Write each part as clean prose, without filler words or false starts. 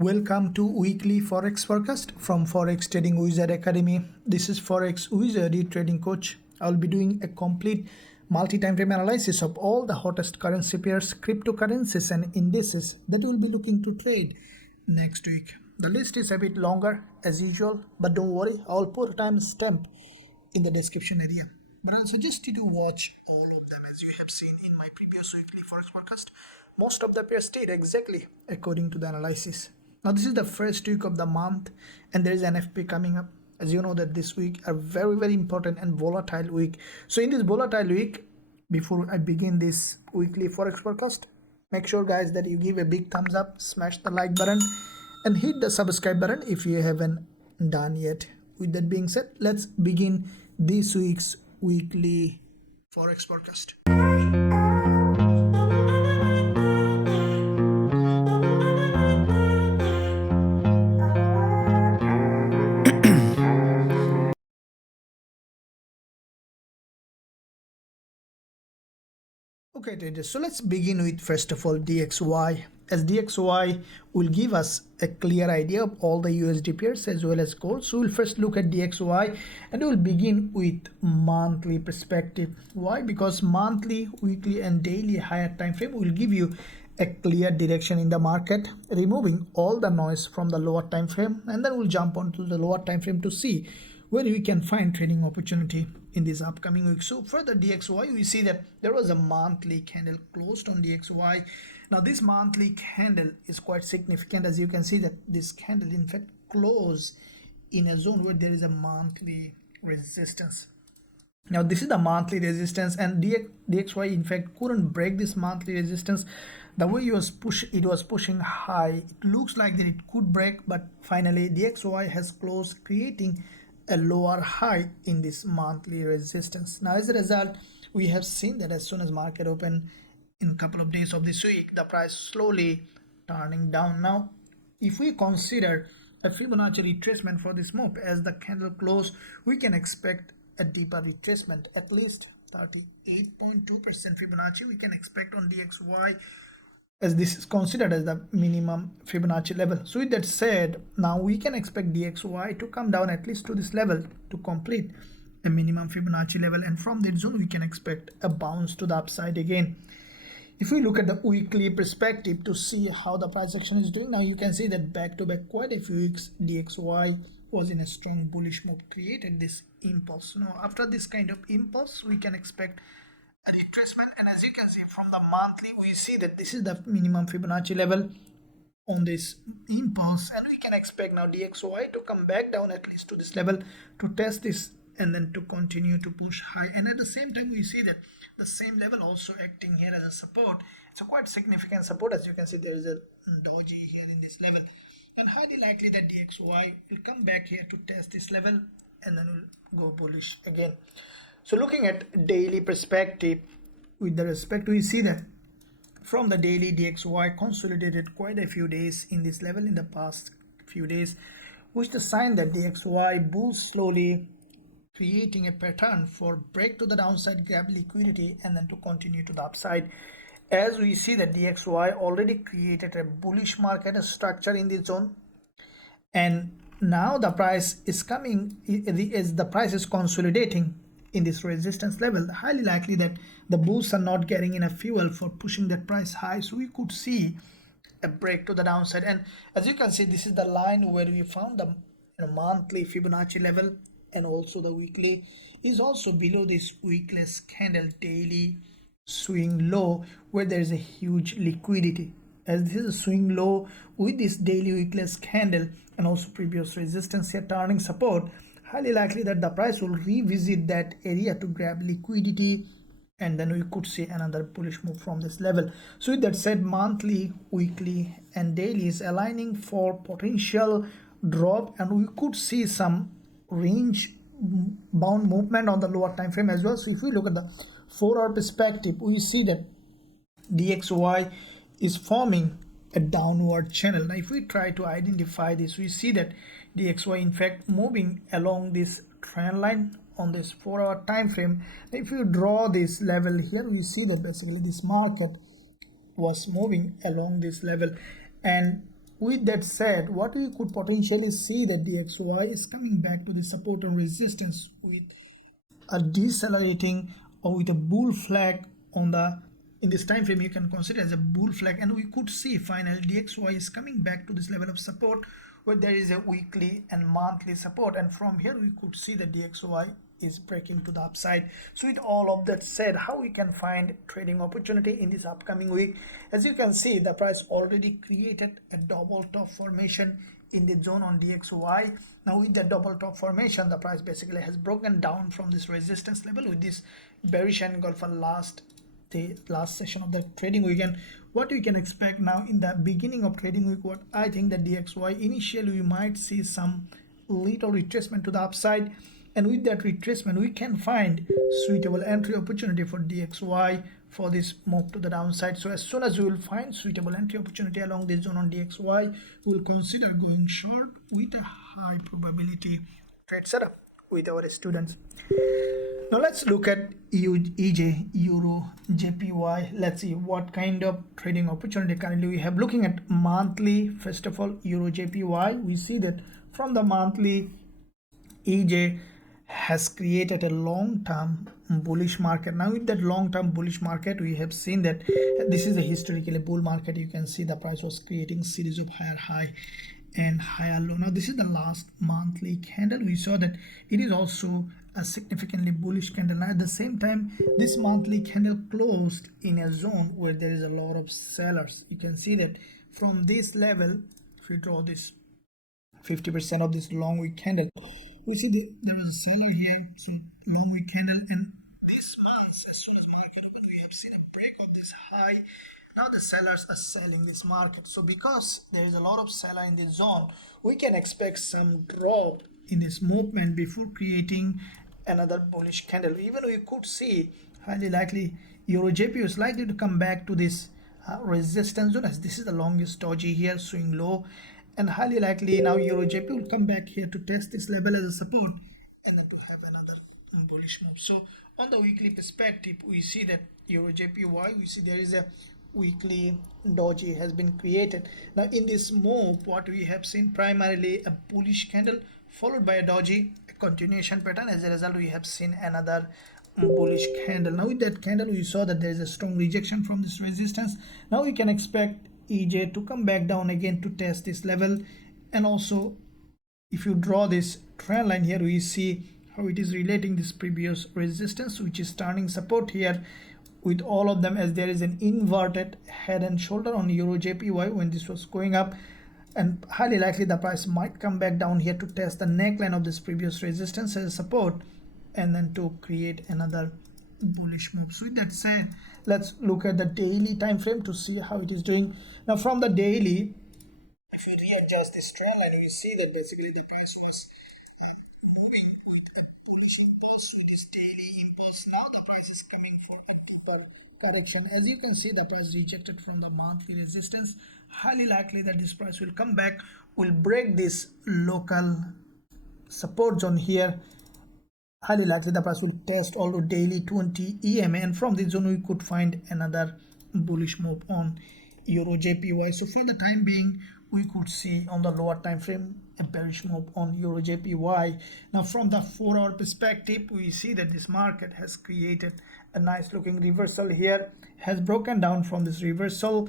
Welcome to weekly Forex forecast from Forex Trading Wizard Academy. This is Forex Wizard trading coach. I will be doing a complete multi-time frame analysis of all the hottest currency pairs, cryptocurrencies and indices that we will be looking to trade next week. The list is a bit longer as usual, but don't worry, I will put a timestamp in the description area. But I'll suggest you to watch all of them. As you have seen in my previous weekly Forex forecast, most of the pairs stayed exactly according to the analysis. Now this is the first week of the month and there is an FP coming up. As you know that this week are very important and volatile week. So in this volatile week, before I begin this weekly Forex forecast, make sure guys that you give a big thumbs up, smash the like button and hit the subscribe button if you haven't done yet. With that being said, let's begin this week's weekly Forex forecast. Okay traders, so let's begin with first of all DXY, as DXY will give us a clear idea of all the USD pairs as well as gold. So we'll first look at DXY and we'll begin with monthly perspective. Why? Because monthly, weekly and daily higher time frame will give you a clear direction in the market, removing all the noise from the lower time frame, and then we'll jump onto the lower time frame to see where we can find trading opportunity in this upcoming week. So for the DXY, we see that there was a monthly candle closed on DXY. Now this monthly candle is quite significant, as you can see that this candle in fact closed in a zone where there is a monthly resistance. Now this is the monthly resistance, and DXY in fact couldn't break this monthly resistance. The way it was pushing high, it looks like that it could break, but finally DXY has closed, creating a lower high in this monthly resistance. Now as a result, we have seen that as soon as market opened in a couple of days of this week, the price slowly turning down. Now if we consider a Fibonacci retracement for this move, as the candle close, we can expect a deeper retracement, at least 38.2% Fibonacci we can expect on DXY, as this is considered as the minimum Fibonacci level. So with that said, now we can expect DXY to come down at least to this level to complete a minimum Fibonacci level, and from that zone we can expect a bounce to the upside again. If we look at the weekly perspective to see how the price action is doing, now you can see that back to back quite a few weeks DXY was in a strong bullish move, created this impulse. Now after this kind of impulse, we can expect a retracement, and as you can see from the monthly, we see that this is the minimum Fibonacci level on this impulse, and we can expect now DXY to come back down at least to this level to test this and then to continue to push high. And at the same time, we see that the same level also acting here as a support. It's a quite significant support. As you can see, there is a doji here in this level, and highly likely that DXY will come back here to test this level and then will go bullish again. So looking at daily perspective, with the respect, we see that from the daily DXY consolidated quite a few days in this level in the past few days, which is the sign that DXY bulls slowly, creating a pattern for break to the downside, grab liquidity and then to continue to the upside. As we see that DXY already created a bullish market structure in this zone, and now the price is coming, as the price is consolidating in this resistance level, highly likely that the bulls are not getting enough fuel for pushing that price high, so we could see a break to the downside. And as you can see, this is the line where we found the monthly Fibonacci level, and also the weekly is also below this weekless candle daily swing low, where there is a huge liquidity, as this is a swing low with this daily weekless candle and also previous resistance here turning support. Highly likely that the price will revisit that area to grab liquidity, and then we could see another bullish move from this level. So with that said, monthly, weekly and daily is aligning for potential drop, and we could see some range bound movement on the lower time frame as well. So if we look at the 4-hour perspective, we see that DXY is forming a downward channel. Now if we try to identify this, we see that DXY in fact moving along this trend line on this 4-hour time frame. If you draw this level here, we see that basically this market was moving along this level, and with that said, what we could potentially see that DXY is coming back to the support and resistance with a decelerating or with a bull flag on the in this time frame. You can consider as a bull flag, and we could see finally DXY is coming back to this level of support where there is a weekly and monthly support, and from here we could see that DXY is breaking to the upside. So with all of that said, how we can find trading opportunity in this upcoming week? As you can see, the price already created a double top formation in the zone on DXY. Now with the double top formation, the price basically has broken down from this resistance level with this bearish engulfer the last session of the trading week. And what we can expect now in the beginning of trading week, what I think that DXY initially we might see some little retracement to the upside, and with that retracement we can find suitable entry opportunity for DXY for this move to the downside. So as soon as we will find suitable entry opportunity along this zone on DXY, we will consider going short with a high probability trade setup with our students. Now let's look at EURJPY. Let's see what kind of trading opportunity currently we have. Looking at monthly, first of all, EURJPY, we see that from the monthly, EJ has created a long-term bullish market. Now with that long-term bullish market, we have seen that this is a historically bull market. You can see the price was creating series of higher high and higher low. Now this is the last monthly candle. We saw that it is also a significantly bullish candle. Now at the same time, this monthly candle closed in a zone where there is a lot of sellers. You can see that from this level, if we draw this 50% of this long wick candle, we see that there was a seller here, so long wick candle, and this month as soon as market opened, we have seen a break of this high. Now the sellers are selling this market. So because there is a lot of seller in this zone, we can expect some drop in this movement before creating another bullish candle. Even we could see highly likely EURJPY is likely to come back to this resistance zone, as this is the longest doji here swing low, and highly likely now EURJPY will come back here to test this level as a support and then to have another bullish move. So on the weekly perspective, we see that EURJPY, we see there is a weekly doji has been created. Now in this move, what we have seen primarily a bullish candle followed by a doji, a continuation pattern. As a result, we have seen another bullish candle. Now with that candle, we saw that there is a strong rejection from this resistance. Now we can expect EJ to come back down again to test this level. And also if you draw this trend line here, we see how it is relating this previous resistance, which is turning support here with all of them, as there is an inverted head and shoulder on EURJPY when this was going up, and highly likely the price might come back down here to test the neckline of this previous resistance as a support and then to create another bullish move. So with that said, let's look at the daily time frame to see how it is doing. Now from the daily, if we readjust this trend line, we see that basically the price was moving with a bullish impulse with this daily impulse. Now the price is coming from a deeper correction. As you can see, the price rejected from the monthly resistance. Highly likely that this price will come back, will break this local support zone here. Highly likely the price will test all the daily 20 EMA, and from this zone we could find another bullish move on EURJPY. So for the time being, we could see on the lower time frame a bearish move on EURJPY. Now from the 4-hour perspective, we see that this market has created a nice looking reversal here, has broken down from this reversal,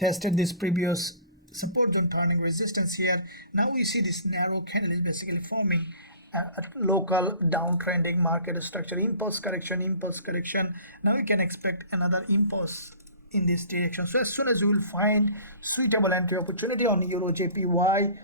tested this previous support zone, turning resistance here. Now we see this narrow candle is basically forming a local downtrending market structure, impulse correction. Now we can expect another impulse in this direction. So as soon as we will find suitable entry opportunity on EURJPY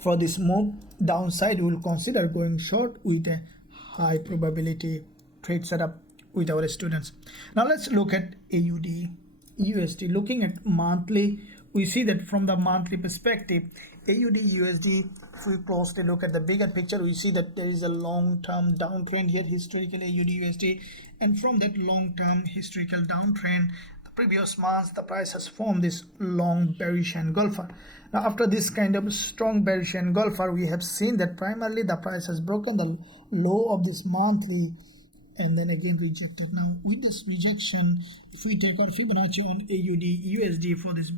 for this move downside, we will consider going short with a high probability trade setup with our students. Now let's look at AUDUSD. Looking at monthly, we see that from the monthly perspective, AUDUSD, if we closely look at the bigger picture, we see that there is a long-term downtrend here, historical AUDUSD, and from that long-term historical downtrend, the previous months the price has formed this long bearish engulfer. Now after this kind of strong bearish engulfer, we have seen that primarily the price has broken the low of this monthly and then again rejected. Now with this rejection, if we take our Fibonacci on AUDUSD for this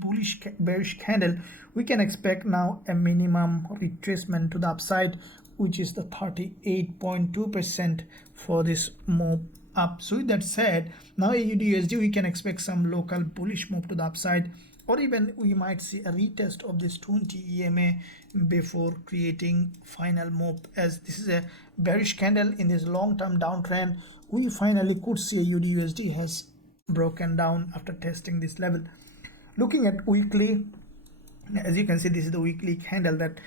bearish candle, we can expect now a minimum retracement to the upside, which is the 38.2% for this move up. So with that said, now AUDUSD we can expect some local bullish move to the upside, or even we might see a retest of this 20 EMA before creating final move. As this is a bearish candle in this long-term downtrend, we finally could see AUDUSD has broken down after testing this level. Looking at weekly, as you can see, this is the weekly candle that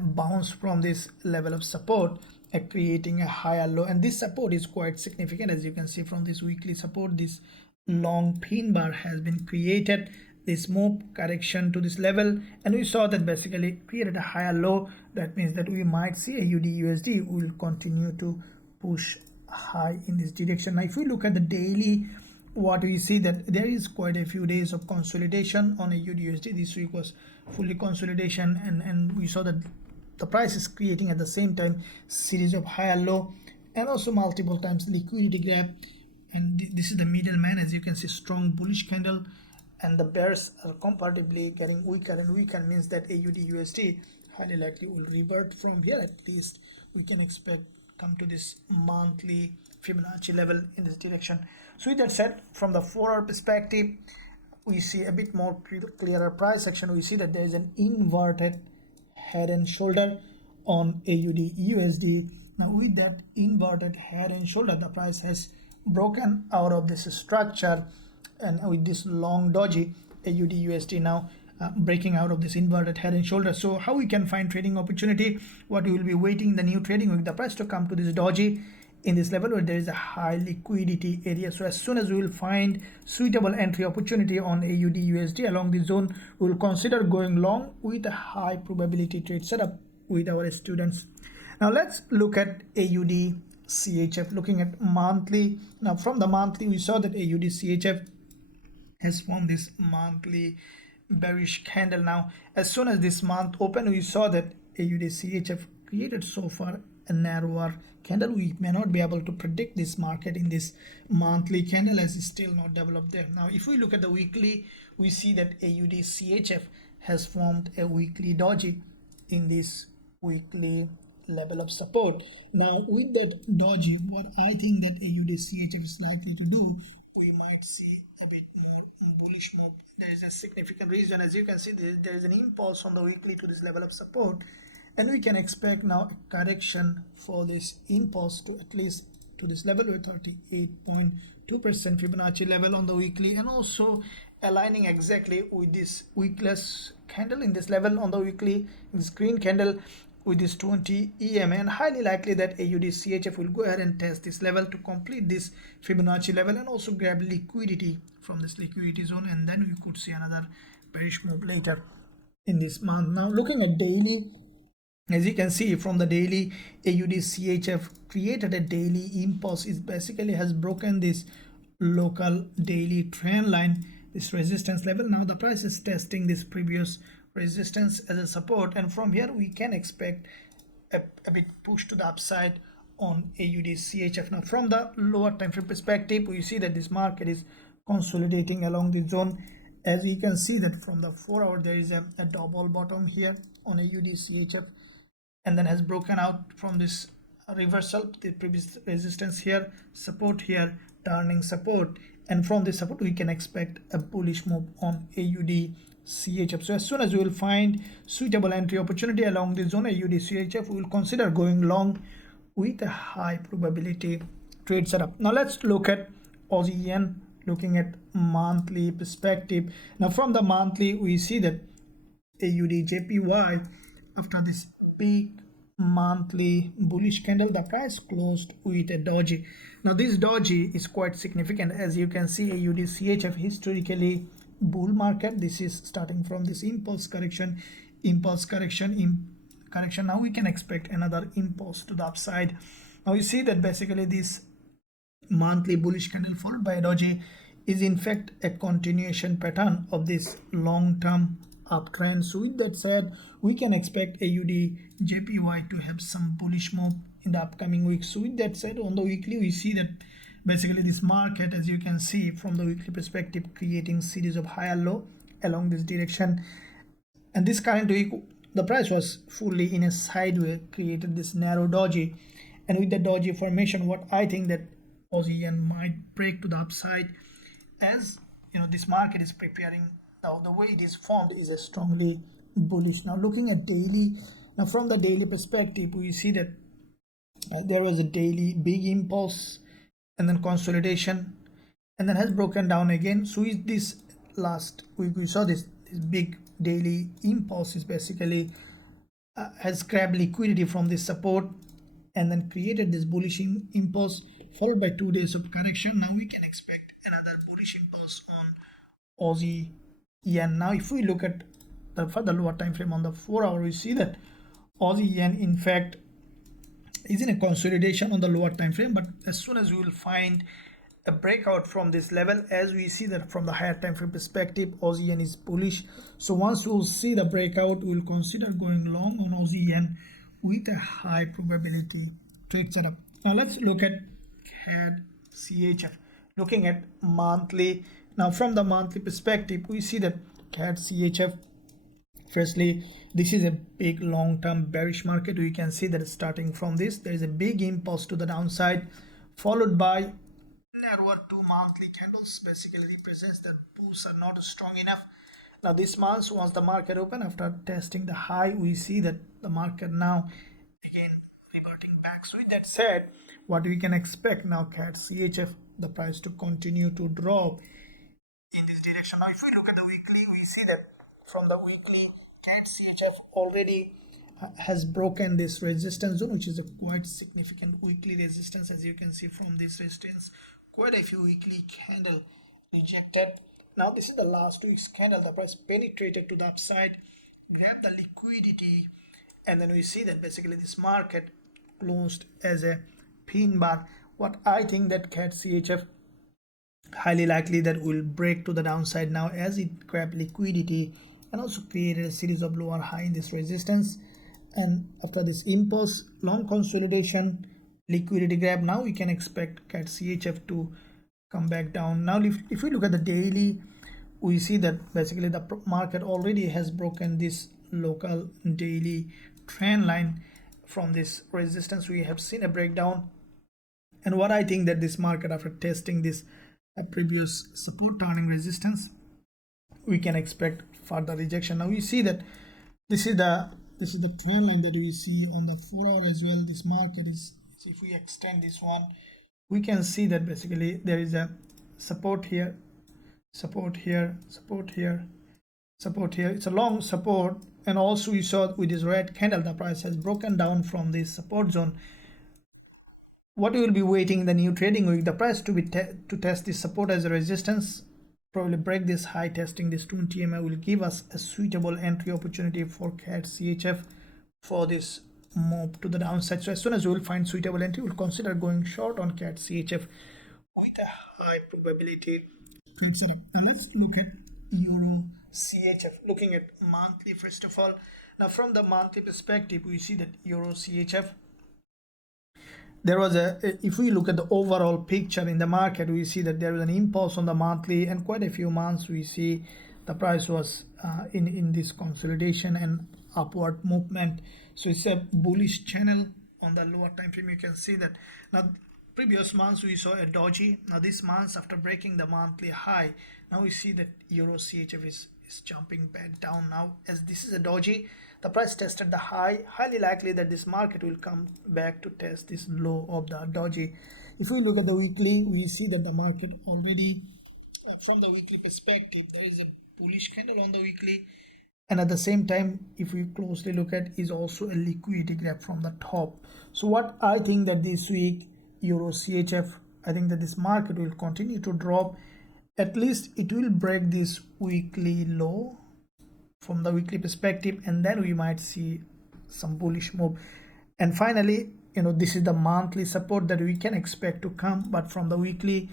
bounced from this level of support, creating a higher low, and this support is quite significant. As you can see from this weekly support, this long pin bar has been created, this move correction to this level, and we saw that basically created a higher low. That means that we might see AUDUSD will continue to push high in this direction. Now if we look at the daily, what we see that there is quite a few days of consolidation on AUDUSD. This week was fully consolidation, and we saw that the price is creating at the same time series of higher low and also multiple times liquidity grab, and this is the middleman. As you can see, strong bullish candle, and the bears are comparatively getting weaker and weaker, means that AUDUSD highly likely will revert from here. At least we can expect come to this monthly Fibonacci level in this direction. So with that said, from the 4-hour perspective, we see a bit more clearer price action. We see that there is an inverted head and shoulder on AUDUSD. Now with that inverted head and shoulder, the price has broken out of this structure, and with this long doji, AUDUSD now breaking out of this inverted head and shoulder. So how we can find trading opportunity? What we will be waiting the new trading week, the price to come to this doji in this level where there is a high liquidity area. So as soon as we will find suitable entry opportunity on AUDUSD along the zone, we will consider going long with a high probability trade setup with our students. Now let's look at AUDCHF, looking at monthly. Now from the monthly, we saw that AUDCHF has formed this monthly bearish candle. Now as soon as this month opened, we saw that AUDCHF created so far a narrower candle. We may not be able to predict this market in this monthly candle as it's still not developed there. Now if we look at the weekly, we see that AUDCHF has formed a weekly doji in this weekly level of support. Now with that doji, what I think that AUDCHF is likely to do, we might see a bit more bullish move. There is a significant reason. As you can see, there is an impulse on the weekly to this level of support, and we can expect now a correction for this impulse to at least to this level with 38.2% Fibonacci level on the weekly, and also aligning exactly with this weakless candle in this level on the weekly, this green candle with this 20 EMA, and highly likely that AUDCHF will go ahead and test this level to complete this Fibonacci level and also grab liquidity from this liquidity zone, and then we could see another bearish move later in this month. Now looking at daily, as you can see from the daily, AUDCHF created a daily impulse. It basically has broken this local daily trend line, this resistance level. Now the price is testing this previous resistance as a support, and from here we can expect a bit push to the upside on AUDCHF. Now from the lower time frame perspective, we see that this market is consolidating along the zone. As you can see that from the 4-hour, there is a double bottom here on AUDCHF, and then has broken out from this reversal, the previous resistance here, support here, turning support, and from this support we can expect a bullish move on AUDCHF. So as soon as we will find suitable entry opportunity along the zone AUDCHF, we will consider going long with a high probability trade setup. Now let's look at Aussie yen, looking at monthly perspective. Now from the monthly, we see that AUDJPY, after this big monthly bullish candle, the price closed with a doji. Now this doji is quite significant. As you can see, AUDCHF historically bull market. This is starting from this impulse correction. Now we can expect another impulse to the upside. Now you see that basically this monthly bullish candle followed by a doji is in fact a continuation pattern of this long-term uptrend. So with that said, we can expect AUDJPY to have some bullish move in the upcoming weeks. So with that said, on the weekly we see that basically this market, as you can see from the weekly perspective, creating series of higher low along this direction. And this current week the price was fully in a sideways, created this narrow doji, and with the doji formation, what I think that Aussie yen might break to the upside, as you know this market is preparing. Now the way it is formed is a strongly bullish. Now looking at daily, now from the daily perspective we see that there was a daily big impulse and then consolidation, and then has broken down again. So with this last week we saw this big daily impulse is basically has grabbed liquidity from this support and then created this bullish impulse, followed by 2 days of correction. Now we can expect another bullish impulse on Aussie yen. Now if we look at the further lower time frame on the 4 hour, we see that Aussie yen in fact is in a consolidation on the lower time frame, but as soon as we will find a breakout from this level, as we see that from the higher time frame perspective Aussie yen is bullish. So once we will see the breakout, we will consider going long on Aussie yen with a high probability trade setup. Now let's look at CADCHF, looking at monthly. Now from the monthly perspective we see that CADCHF, firstly this is a big long-term bearish market. We can see that starting from this there is a big impulse to the downside, followed by narrower 2 monthly candles, basically represents that pulls are not strong enough. Now this month, once the market open after testing the high, we see that the market now again reverting back. So with that said, what we can expect now, CADCHF, the price to continue to drop in this direction. Now if we look at the weekly, we see that from the weekly CADCHF already has broken this resistance zone, which is a quite significant weekly resistance. As you can see from this resistance, quite a few weekly candle rejected. Now this is the last week's candle. The price penetrated to the upside, grabbed the liquidity, and then we see that basically this market closed as a pin bar. What I think that CADCHF highly likely that will break to the downside now, as it grabbed liquidity and also created a series of lower high in this resistance. And after this impulse, long consolidation, liquidity grab, now we can expect CADCHF to come back down. Now if we look at the daily, we see that basically the market already has broken this local daily trend line. From this resistance we have seen a breakdown, and what I think that this market, after testing this previous support turning resistance, we can expect further rejection. Now we see that this is the trend line that we see on the 4 hour as well. This market is, if we extend this one, we can see that basically there is a support here, support here, support here, support here. It's a long support, and also we saw with this red candle the price has broken down from this support zone. What we will be waiting in the new trading week, the price to be to test this support as a resistance, probably break this high, testing this 20 MA will give us a suitable entry opportunity for CADCHF for this move to the downside. So as soon as we will find suitable entry, we'll consider going short on CADCHF with a high probability. Now let's look at EURCHF, looking at monthly first of all. Now from the monthly perspective, we see that EURCHF, there was if we look at the overall picture in the market, we see that there was an impulse on the monthly, and quite a few months we see the price was in this consolidation and upward movement. So it's a bullish channel on the lower time frame. You can see that now previous months we saw a doji. Now this month, after breaking the monthly high, now we see that EURCHF is jumping back down. Now as this is a doji, the price tested the high, highly likely that this market will come back to test this low of the doji. If we look at the weekly, we see that the market already, from the weekly perspective, there is a bullish candle on the weekly, and at the same time, if we closely look at, is also a liquidity grab from the top. So what I think that this week EURCHF, I think that this market will continue to drop. At least it will break this weekly low from the weekly perspective, and then we might see some bullish move. And finally, this is the monthly support that we can expect to come, but from the weekly,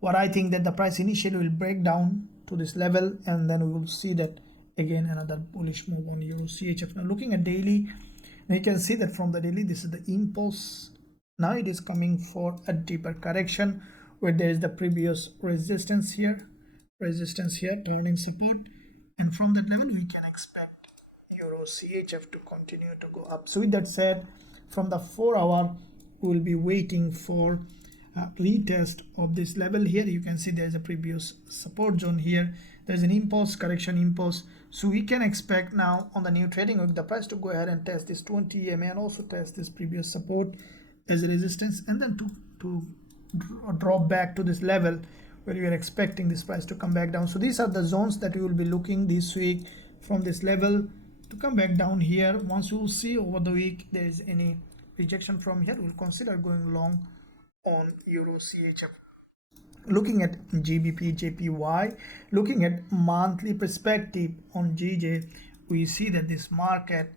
what I think that the price initially will break down to this level, and then we will see that again another bullish move on EURCHF. Now looking at daily, Now you can see that from the daily, this is the impulse. Now it is coming for a deeper correction where there is the previous resistance here, turning support, and from that level we can expect EURCHF to continue to go up. So with that said, from the 4-hour, we will be waiting for retest of this level here. You can see there's a previous support zone here. There's an impulse, correction impulse. So we can expect now on the new trading week the price to go ahead and test this 20 EMA and also test this previous support as a resistance, and then to drop back to this level where we are expecting this price to come back down. So these are the zones that we will be looking this week, from this level to come back down here. Once we will see over the week there is any rejection from here, we'll consider going long on EURCHF. Looking at GBPJPY, looking at monthly perspective on GJ, we see that this market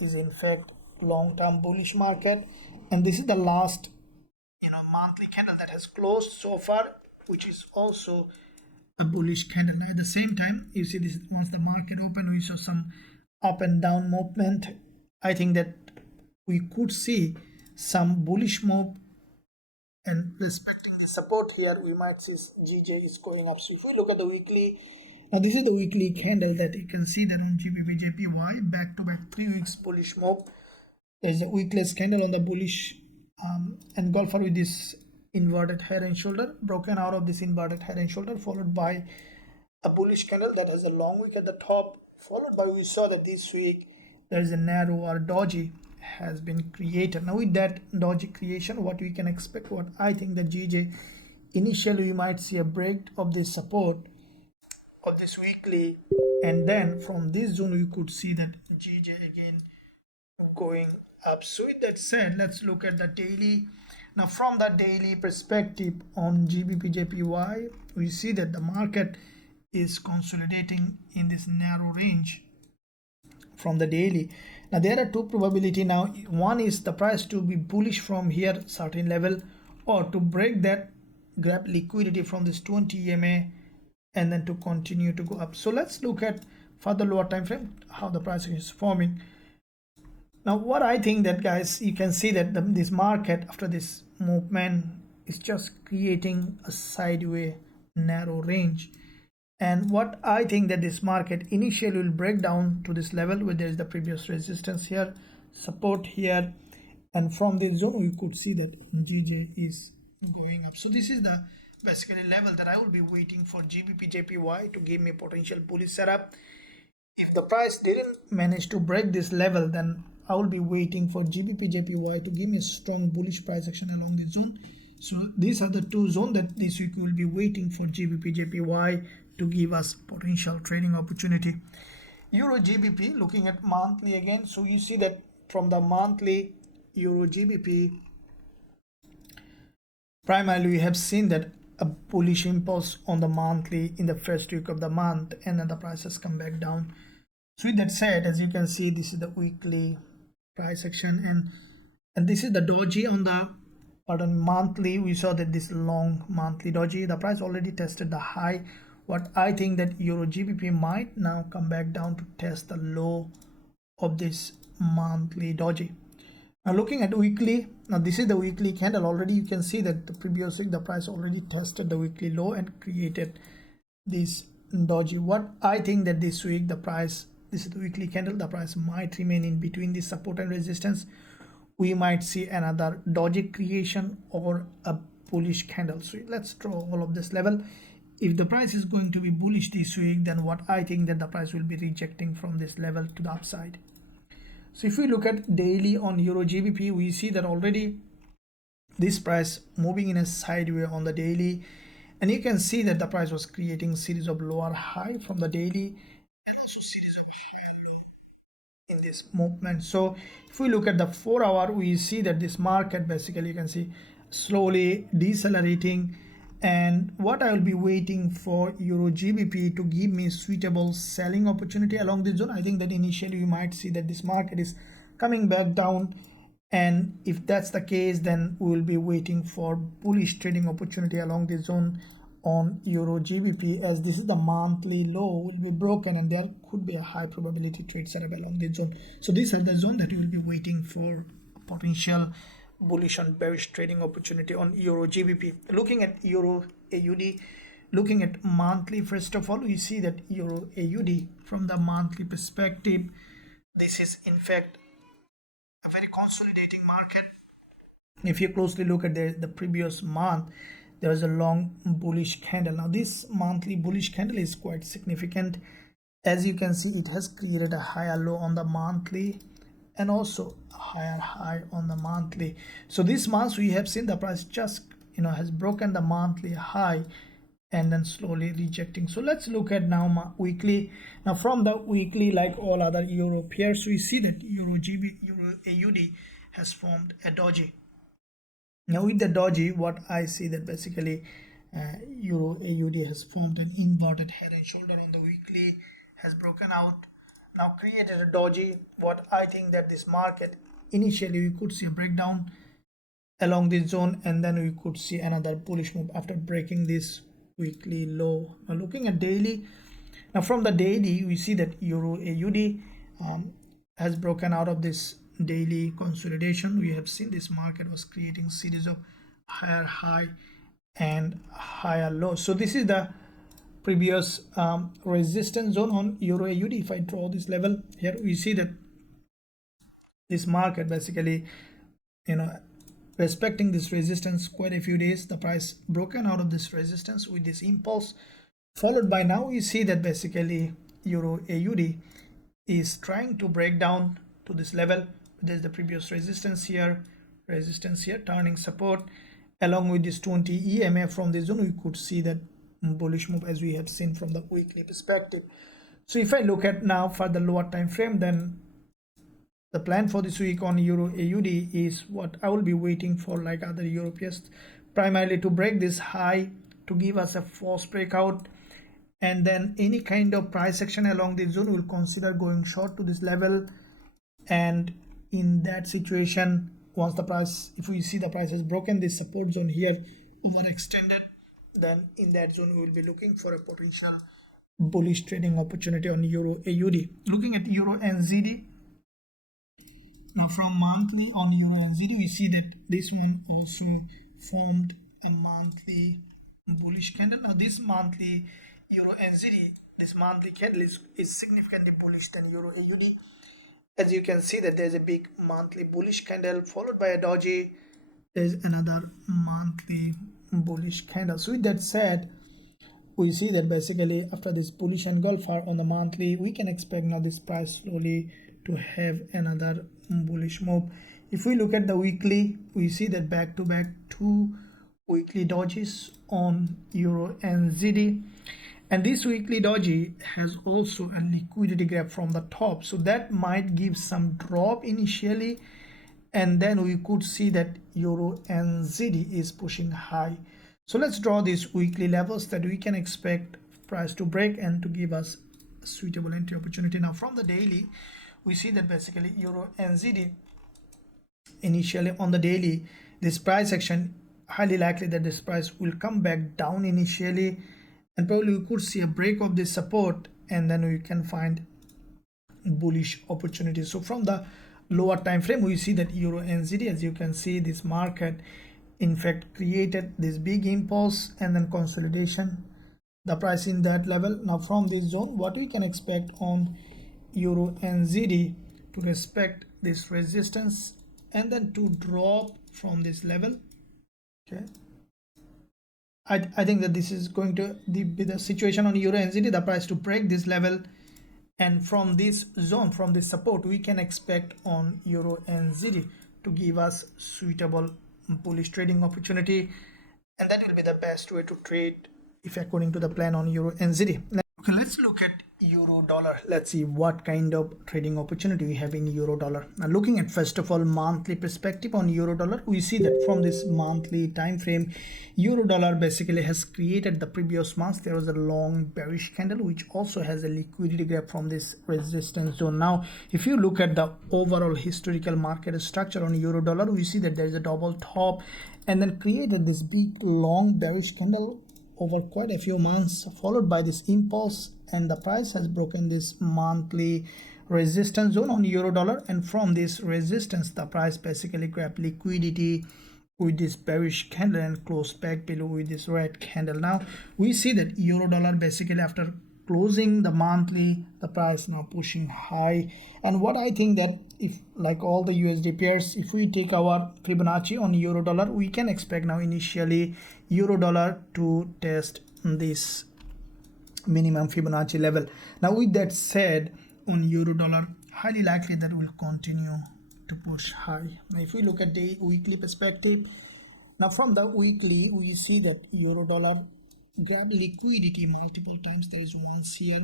is in fact long-term bullish market, and this is the last monthly candle that has closed so far, which is also a bullish candle. Now at the same time, you see this, once the market opened, we saw some up and down movement. I think that we could see some bullish move, and respecting the support here, we might see GJ is going up. So if we look at the weekly, now this is the weekly candle that you can see that on GBPJPY, back-to-back 3 weeks bullish move. There's a weeklies candle on the bullish engulfer with this inverted head and shoulder, broken out of this inverted head and shoulder, followed by a bullish candle that has a long wick at the top, followed by, we saw that this week there is a narrow or doji has been created. Now with that doji creation, what we can expect, what I think that GJ, initially we might see a break of this support of this weekly, and then from this zone we could see that GJ again going up. So with that said, let's look at the daily. Now from the daily perspective on GBPJPY, we see that the market is consolidating in this narrow range from the daily. Now there are two probability now. One is the price to be bullish from here certain level, or to break that, grab liquidity from this 20 EMA and then to continue to go up. So let's look at for the lower time frame how the price is forming. Now what I think that, guys, you can see that this market after this movement is just creating a sideways narrow range. And what I think that this market initially will break down to this level where there is the previous resistance here, support here, and from this zone we could see that GJ is going up. So this is the basically level that I will be waiting for GBPJPY to give me potential bullish setup. If the price didn't manage to break this level, then I will be waiting for GBPJPY to give me a strong bullish price action along this zone. So these are the two zones that this week we will be waiting for GBPJPY to give us potential trading opportunity. EURGBP, looking at monthly again, so you see that from the monthly EURGBP, primarily we have seen that a bullish impulse on the monthly in the first week of the month, and then the prices come back down. So with that said, as you can see, this is the weekly price action, and this is the doji on the monthly. We saw that this long monthly doji, the price already tested the high. What I think that EURGBP might now come back down to test the low of this monthly doji. Now looking at weekly, now this is the weekly candle. Already you can see that the previous week the price already tested the weekly low and created this doji. What I think that this week the price, this is the weekly candle, the price might remain in between this support and resistance. We might see another doji creation or a bullish candle. So let's draw all of this level. If the price is going to be bullish this week, then what I think that the price will be rejecting from this level to the upside. So if we look at daily on EURGBP, we see that already this price moving in a sideways on the daily, and you can see that the price was creating series of lower high from the daily and also series of high in this movement. So if we look at the 4-hour, we see that this market basically, you can see, slowly decelerating. And what I will be waiting for EURGBP to give me suitable selling opportunity along this zone. I think that initially we might see that this market is coming back down, and if that's the case, then we will be waiting for bullish trading opportunity along this zone on Euro GBP, as this is the monthly low, will be broken and there could be a high probability trade setup along this zone. So this is the zone that you will be waiting for potential bullish and bearish trading opportunity on Euro GBP. Looking at Euro AUD, looking at monthly, first of all, we see that Euro AUD from the monthly perspective, this is in fact a very consolidating market. If you closely look at the previous month, there is a long bullish candle. Now this monthly bullish candle is quite significant. As you can see, it has created a higher low on the monthly and also a higher high on the monthly. So this month we have seen the price just has broken the monthly high and then slowly rejecting. So let's look at now weekly. Now from the weekly, like all other euro pairs, we see that Euro AUD has formed a doji. Now with the doji, what I see that basically Euro AUD has formed an inverted head and shoulder on the weekly, has broken out, now created a doji. What I think that this market, initially we could see a breakdown along this zone and then we could see another bullish move after breaking this weekly low. Now looking at daily, now from the daily we see that Euro AUD has broken out of this daily consolidation. We have seen this market was creating series of higher high and higher low. So this is the previous resistance zone on Euro AUD. If I draw this level here, we see that this market basically respecting this resistance quite a few days. The price broken out of this resistance with this impulse, followed by now we see that basically Euro AUD is trying to break down to this level. There's the previous resistance here, turning support along with this 20 EMA. From this zone we could see that bullish move as we have seen from the weekly perspective. So if I look at now for the lower time frame, then the plan for this week on Euro AUD is what I will be waiting for, like other Europeans, primarily to break this high to give us a false breakout, and then any kind of price action along this zone will consider going short to this level. And in that situation, once the price, if we see the price has broken this support zone here, overextended, then in that zone we will be looking for a potential bullish trading opportunity on Euro AUD. Looking at EURNZD, now from monthly on EURNZD, we see that this one also formed a monthly bullish candle. Now this monthly EURNZD, this monthly candle is significantly bullish than Euro AUD. As you can see that there's a big monthly bullish candle followed by a doji. There's another monthly bullish candle. So with that said, we see that basically after this bullish engulfer on the monthly, we can expect now this price slowly to have another bullish move. If we look at the weekly, we see that back to back two weekly dojis on EURNZD, and this weekly doji has also a liquidity gap from the top, so that might give some drop initially, and then we could see that EURNZD is pushing high. So let's draw these weekly levels that we can expect price to break and to give us a suitable entry opportunity. Now from the daily, we see that basically EURNZD initially on the daily, this price action, highly likely that this price will come back down initially, and probably we could see a break of this support and then we can find bullish opportunities. So from the lower time frame, we see that EURNZD, as you can see, this market in fact created this big impulse and then consolidation, the price in that level. Now from this zone, what we can expect on EURNZD to respect this resistance and then to drop from this level. Okay, I think that this is going to be the situation on EURNZD, the price to break this level, and from this zone, from this support, we can expect on EURNZD to give us suitable bullish trading opportunity, and that will be the best way to trade if according to the plan on EURNZD. Okay, let's look at euro dollar. Let's see what kind of trading opportunity we have in euro dollar. Now looking at first of all monthly perspective on euro dollar, we see that from this monthly time frame, euro dollar basically has created the previous month. There was a long bearish candle which also has a liquidity gap from this resistance zone. Now if you look at the overall historical market structure on euro dollar, we see that there is a double top and then created this big long bearish candle over quite a few months, followed by this impulse, and the price has broken this monthly resistance zone on euro dollar, and from this resistance the price basically grabbed liquidity with this bearish candle and closed back below with this red candle. Now we see that euro dollar basically after closing the monthly, the price now pushing high. And what I think that if like all the USD pairs, if we take our Fibonacci on euro dollar, we can expect now initially euro dollar to test this minimum Fibonacci level. Now with that said, on euro dollar, highly likely that will continue to push high. Now if we look at the weekly perspective, now from the weekly we see that euro dollar grab liquidity multiple times. There is once here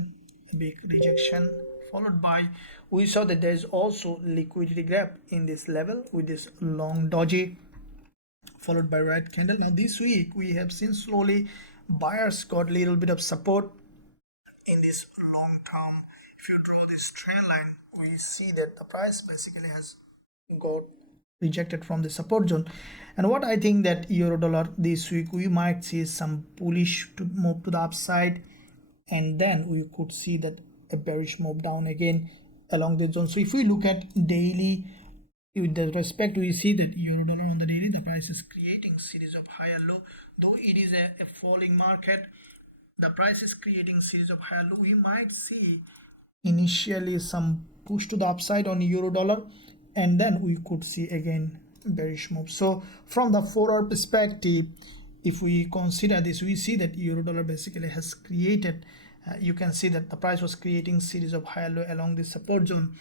a big rejection, followed by we saw that there is also liquidity grab in this level with this long doji, followed by red candle. Now this week we have seen slowly buyers got a little bit of support in this long term. If you draw this trend line, we see that the price basically has got rejected from the support zone. And what I think that euro dollar this week we might see some bullish to move to the upside, and then we could see that a bearish move down again along the zone. So if we look at daily with the respect, we see that euro dollar on the daily, the price is creating series of high and low. Though it is a falling market, the price is creating series of high and low. We might see initially some push to the upside on euro dollar, and then we could see again bearish move. So from the 4-hour perspective, if we consider this, we see that euro dollar basically has created you can see that the price was creating series of high and low along the support zone,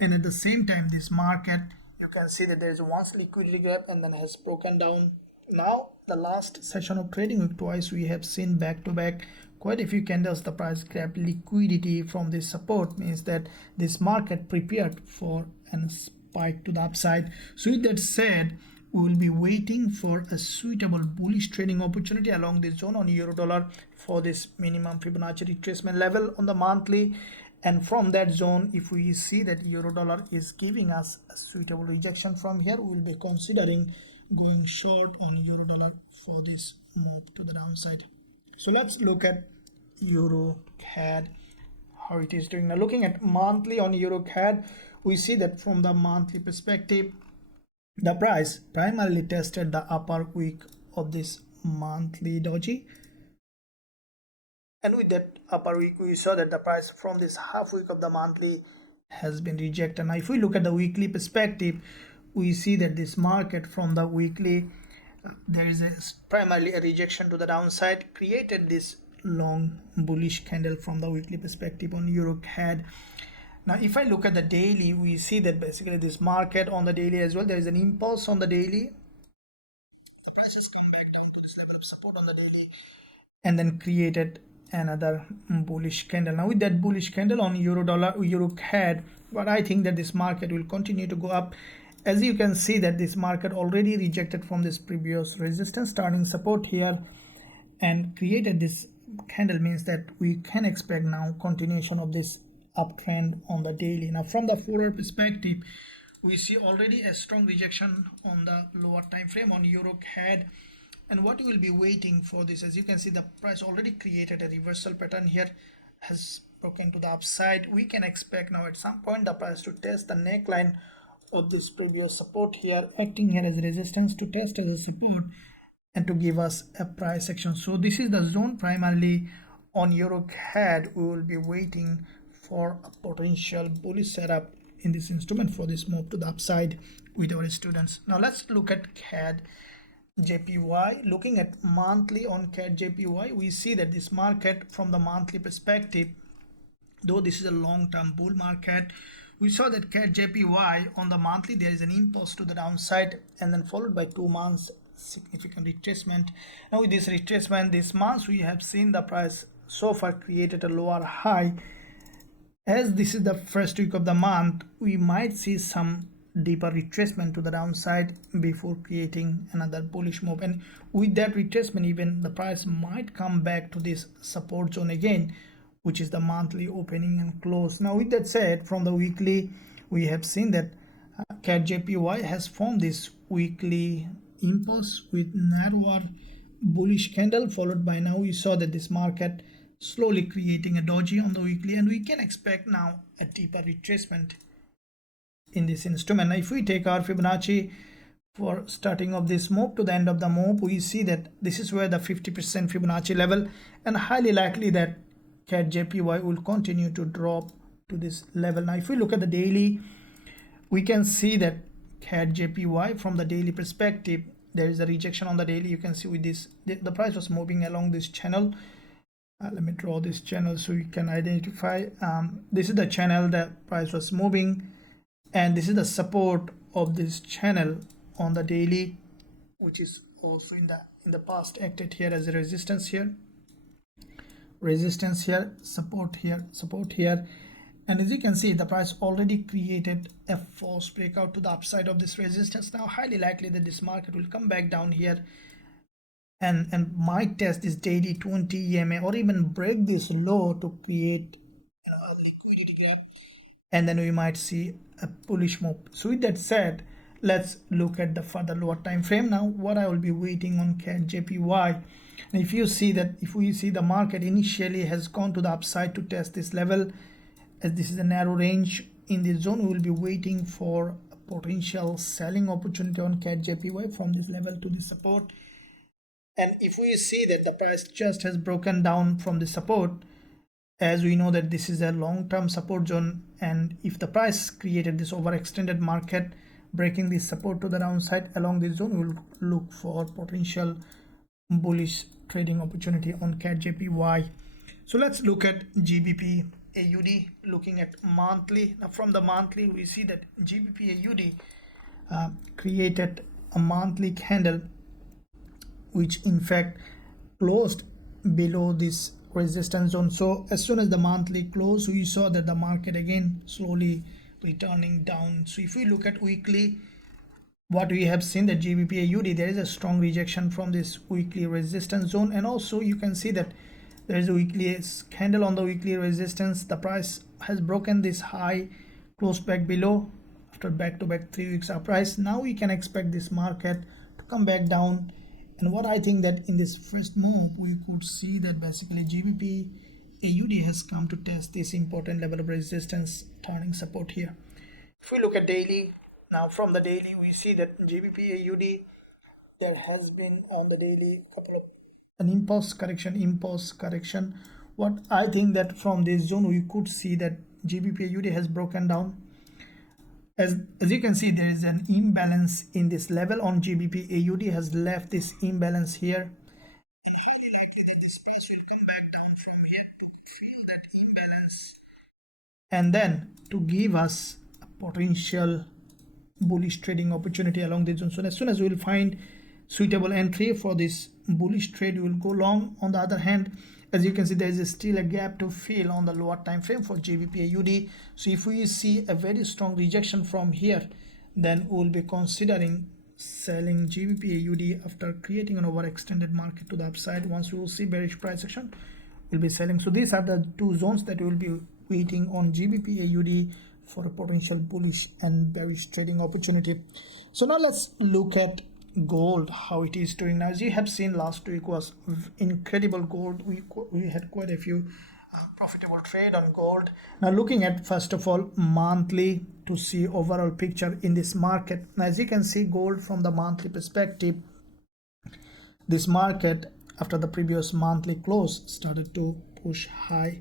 and at the same time this market, you can see that there is once liquidity gap and then has broken down. Now the last session of trading week, twice we have seen back to back quite a few candles the price grabbed liquidity from this support, means that this market prepared for a spike to the upside. So with that said, we will be waiting for a suitable bullish trading opportunity along this zone on euro dollar for this minimum Fibonacci retracement level on the monthly. And from that zone, if we see that euro dollar is giving us a suitable rejection from here, we will be considering going short on euro dollar for this move to the downside. So let's look at EURCAD, how it is doing. Now looking at monthly on EURCAD, we see that from the monthly perspective, the price primarily tested the upper week of this monthly doji, and with that upper week we saw that the price from this half week of the monthly has been rejected. Now if we look at the weekly perspective, we see that this market from the weekly, there is primarily a rejection to the downside, created this long bullish candle from the weekly perspective on EURCAD. Now if I look at the daily, we see that basically this market on the daily as well, there is an impulse on the daily. The price has come back down to this level of support on the daily and then created another bullish candle. Now with that bullish candle on euro dollar, EURCAD, but I think that this market will continue to go up. As you can see that this market already rejected from this previous resistance starting support here and created this candle, means that we can expect now continuation of this uptrend on the daily. Now from the 4-hour perspective, we see already a strong rejection on the lower time frame on EURCAD, and what we will be waiting for this, as you can see the price already created a reversal pattern here, has broken to the upside. We can expect now at some point the price to test the neckline of this previous support here, acting here as resistance to test as a support and to give us a price action. So this is the zone primarily on EURCAD. We will be waiting for a potential bullish setup in this instrument for this move to the upside with our students. Now let's look at CADJPY. Looking at monthly on CADJPY, we see that this market from the monthly perspective, though this is a long-term bull market, we saw that CADJPY on the monthly, there is an impulse to the downside and then followed by 2 months significant retracement. Now with this retracement this month, we have seen the price so far created a lower high. As this is the first week of the month, we might see some deeper retracement to the downside before creating another bullish move, and with that retracement even the price might come back to this support zone again, which is the monthly opening and close. Now with that said, from the weekly we have seen that CADJPY has formed this weekly impulse with narrower bullish candle, followed by now we saw that this market slowly creating a doji on the weekly, and we can expect now a deeper retracement in this instrument. Now if we take our Fibonacci for starting of this move to the end of the move, we see that this is where the 50% Fibonacci level, and highly likely that CADJPY will continue to drop to this level. Now if we look at the daily, we can see that CADJPY from the daily perspective, there is a rejection on the daily. You can see with this, the price was moving along this channel. Let me draw this channel so you can identify. This is the channel that price was moving, and this is the support of this channel on the daily, which is also in the past acted here as a resistance here, support here. And as you can see, the price already created a false breakout to the upside of this resistance. Now highly likely that this market will come back down here and might test this daily 20 EMA or even break this low to create a liquidity gap, and then we might see a bullish move. So with that said, let's look at the further lower time frame. Now what I will be waiting on CADJPY, and if we see the market initially has gone to the upside to test this level, as this is a narrow range in this zone, we will be waiting for a potential selling opportunity on CADJPY from this level to the support. And if we see that the price just has broken down from the support, as we know that this is a long-term support zone, and if the price created this overextended market breaking this support to the downside along this zone, we will look for potential bullish trading opportunity on CADJPY. So let's look at GBPAUD, looking at monthly. Now from the monthly, we see that GBPAUD created a monthly candle which in fact closed below this resistance zone. So as soon as the monthly closed, we saw that the market again slowly returning down. So if we look at weekly, what we have seen that GBPAUD, there is a strong rejection from this weekly resistance zone, and also you can see that there is a weekly candle on the weekly resistance. The price has broken this high, closed back below after back-to-back 3 weeks uprise. Now we can expect this market to come back down. And what I think that in this first move, we could see that basically GBPAUD has come to test this important level of resistance, turning support here. If we look at daily, now from the daily, we see that GBPAUD, there has been on the daily an impulse correction. What I think that from this zone, we could see that GBPAUD has broken down. As you can see, there is an imbalance in this level on GBPAUD, has left this imbalance here. It's highly likely that this price will come back down from here to fill that imbalance, and then to give us a potential bullish trading opportunity along this zone. So as soon as we will find suitable entry for this bullish trade, we will go long. On the other hand, as you can see, there is still a gap to fill on the lower time frame for GBPAUD. So if we see a very strong rejection from here, then we will be considering selling GBPAUD after creating an overextended market to the upside. Once we will see bearish price action, we'll be selling. So these are the two zones that we will be waiting on GBPAUD for a potential bullish and bearish trading opportunity. So now let's look at gold, how it is doing. Now as you have seen, last week was incredible gold. We had quite a few profitable trade on gold. Now looking at first of all monthly to see overall picture in this market. Now as you can see, gold from the monthly perspective, this market after the previous monthly close started to push high.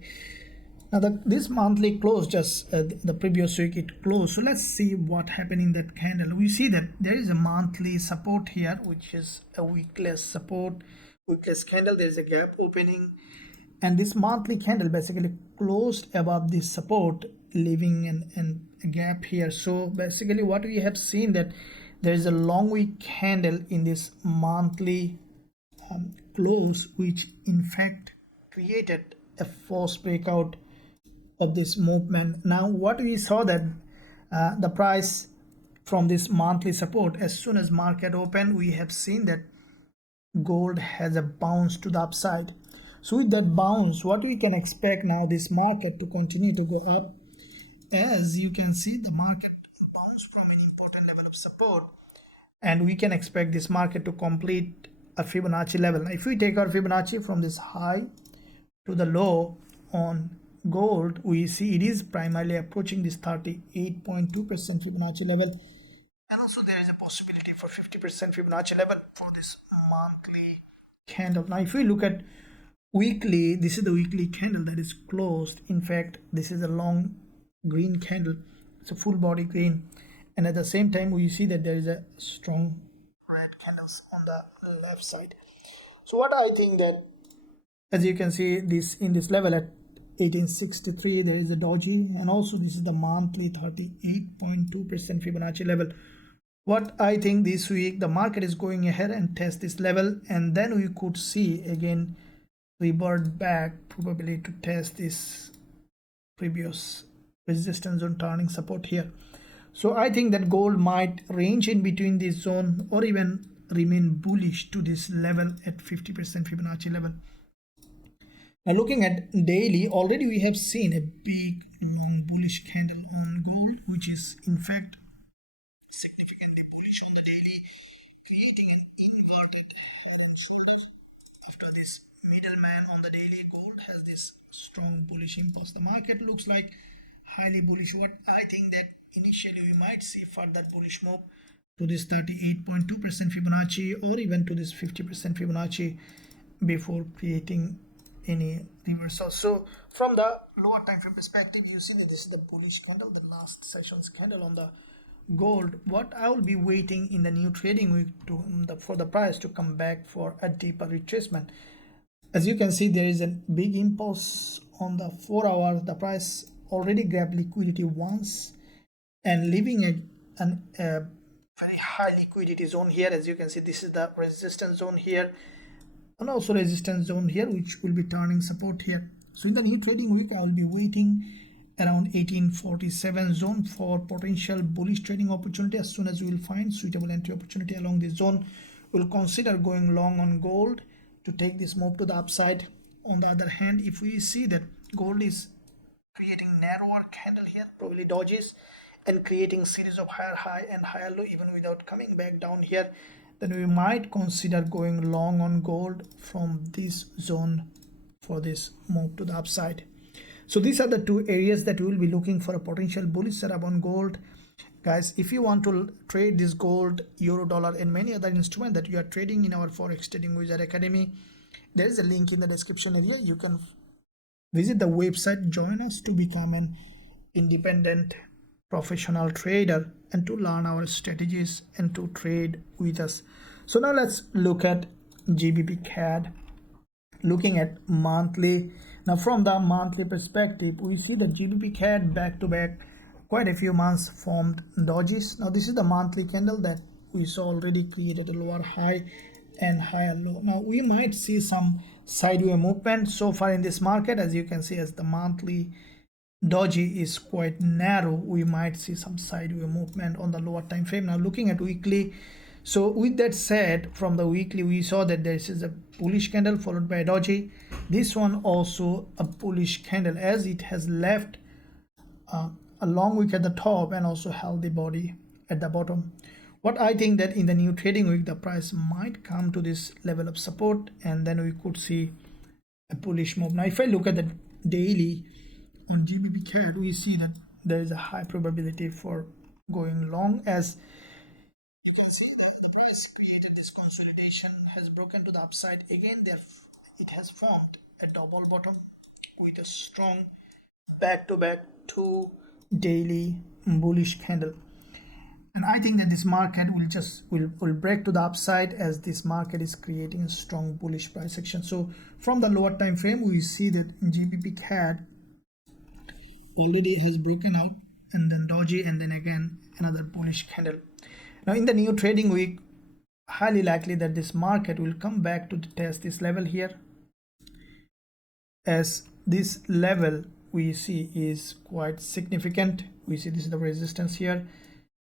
Now this monthly close just the previous week it closed. So let's see what happened in that candle. We see that there is a monthly support here, which is a weekless support, weekless candle. There is a gap opening, and this monthly candle basically closed above this support, leaving a gap here. So basically what we have seen that there is a long wick candle in this monthly close, which in fact created a false breakout of this movement. Now what we saw that the price from this monthly support, as soon as market opened, we have seen that gold has a bounce to the upside. So with that bounce, what we can expect now, this market to continue to go up. As you can see, the market bounced from an important level of support, and we can expect this market to complete a Fibonacci level. Now if we take our Fibonacci from this high to the low on gold, we see it is primarily approaching this 38.2% Fibonacci level, and also there is a possibility for 50% Fibonacci level for this monthly candle. Now if we look at weekly, this is the weekly candle that is closed. In fact, this is a long green candle, it's a full body green, and at the same time we see that there is a strong red candles on the left side. So what I think that, as you can see, this in this level at 1863 there is a doji, and also this is the monthly 38.2% Fibonacci level. What I think this week the market is going ahead and test this level, and then we could see again revert back probably to test this previous resistance zone turning support here. So I think that gold might range in between this zone or even remain bullish to this level at 50% Fibonacci level. Now looking at daily, already we have seen a big bullish candle on gold, which is in fact significantly bullish on the daily, creating an inverted after this middleman on the daily. Gold has this strong bullish impulse. The market looks like highly bullish. What I think that initially we might see further bullish move to this 38.2% Fibonacci or even to this 50% Fibonacci before creating any reversal. So from the lower time frame perspective, you see that this is the bullish candle, the last session's candle on the gold. What I will be waiting in the new trading week for the price to come back for a deeper retracement. As you can see, there is a big impulse on the 4 hour. The price already grabbed liquidity once and leaving a very high liquidity zone here. As you can see, this is the resistance zone here and also resistance zone here, which will be turning support here. So in the new trading week, I will be waiting around 1847 zone for potential bullish trading opportunity. As soon as we will find suitable entry opportunity along this zone, we'll consider going long on gold to take this move to the upside. On the other hand, if we see that gold is creating narrower candle here, probably dodges, and creating series of higher high and higher low even without coming back down here, then we might consider going long on gold from this zone for this move to the upside. So these are the two areas that we will be looking for a potential bullish setup on gold. Guys, if you want to trade this gold, euro, dollar and many other instruments that you are trading in our Forex Trading Wizard Academy, there is a link in the description area. You can visit the website, join us to become an independent professional trader and to learn our strategies and to trade with us. So now let's look at GBPCAD. Looking at monthly, now from the monthly perspective, we see that GBPCAD back to back quite a few months formed dojis. Now this is the monthly candle that we saw already created a lower high and higher low. Now we might see some sideways movement so far in this market. As you can see, as the monthly doji is quite narrow, we might see some sideways movement on the lower time frame. Now looking at weekly, so with that said, from the weekly we saw that this is a bullish candle followed by a doji. This one also a bullish candle, as it has left a long wick at the top and also held the body at the bottom. What I think that in the new trading week, the price might come to this level of support and then we could see a bullish move. Now if I look at the daily on GBPCAD, we see that there is a high probability for going long, as you can see that the price created this consolidation, has broken to the upside again. There it has formed a double bottom with a strong back-to-back 2 daily bullish candle, and I think that this market will break to the upside as this market is creating a strong bullish price action. So from the lower time frame, we see that GBPCAD already has broken out and then doji and then again another bullish candle. Now in the new trading week, highly likely that this market will come back to test this level here, as this level we see is quite significant. We see this is the resistance here.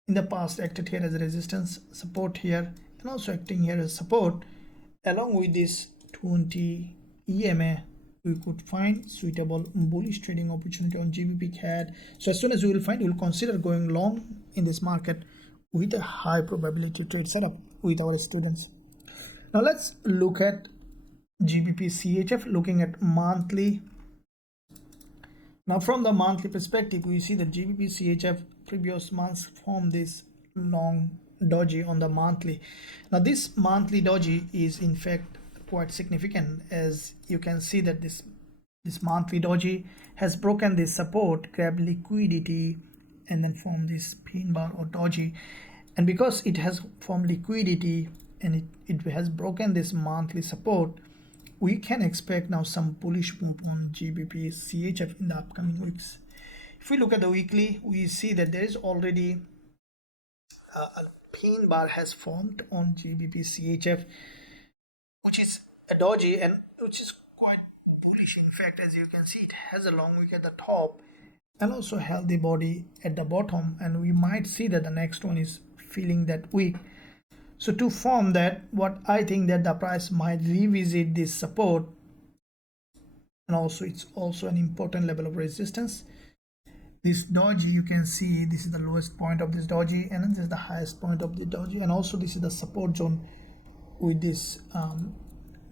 In the past acted here as a resistance, support here, and also acting here as support. Along with this 20 EMA, we could find suitable bullish trading opportunity on GBPCAD. So as soon as we will find, we will consider going long in this market with a high probability trade setup with our students. Now let's look at GBPCHF, looking at monthly. Now from the monthly perspective, we see that GBPCHF previous months formed this long doji on the monthly. Now this monthly doji is in fact quite significant, as you can see that this monthly doji has broken this support, grabbed liquidity, and then formed this pin bar or doji. And because it has formed liquidity and it has broken this monthly support, we can expect now some bullish move on GBPCHF in the upcoming weeks. If we look at the weekly, we see that there is already a pin bar has formed on GBPCHF, which is a doji and which is quite bullish. In fact, as you can see, it has a long wick at the top and also healthy body at the bottom, and we might see that the next one is filling that wick. So to form that, what I think that the price might revisit this support, and also it's also an important level of resistance. This doji, you can see this is the lowest point of this doji, and this is the highest point of the doji, and also this is the support zone with this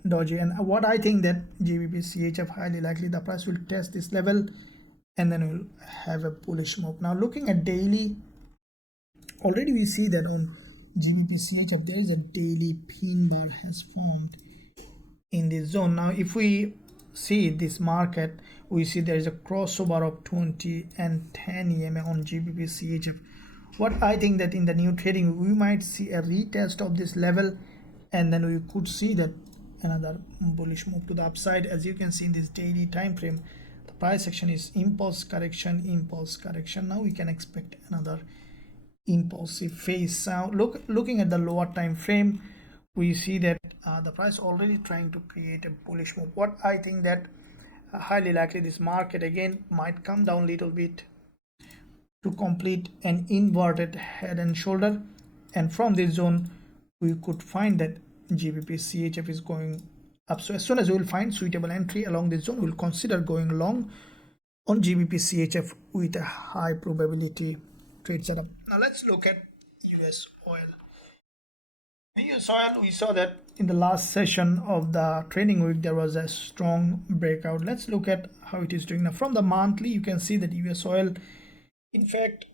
doji. And what I think that GBPCHF, highly likely the price will test this level and then we'll have a bullish move. Now looking at daily, already we see that on GBPCHF there is a daily pin bar has formed in this zone. Now if we see this market, we see there is a crossover of 20 and 10 EMA on GBPCHF. What I think that in the new trading we might see a retest of this level, and then we could see that another bullish move to the upside. As you can see in this daily time frame, the price action is impulse correction, impulse correction. Now we can expect another impulsive phase. Now looking at the lower time frame, we see that the price already trying to create a bullish move. What I think that highly likely this market again might come down a little bit to complete an inverted head and shoulder, and from this zone we could find that GBPCHF is going up. So as soon as we will find suitable entry along this zone, we'll consider going long on GBPCHF with a high probability trade setup. Now let's look at US oil. The US oil, we saw that in the last session of the trading week there was a strong breakout. Let's look at how it is doing. Now from the monthly, you can see that US oil in fact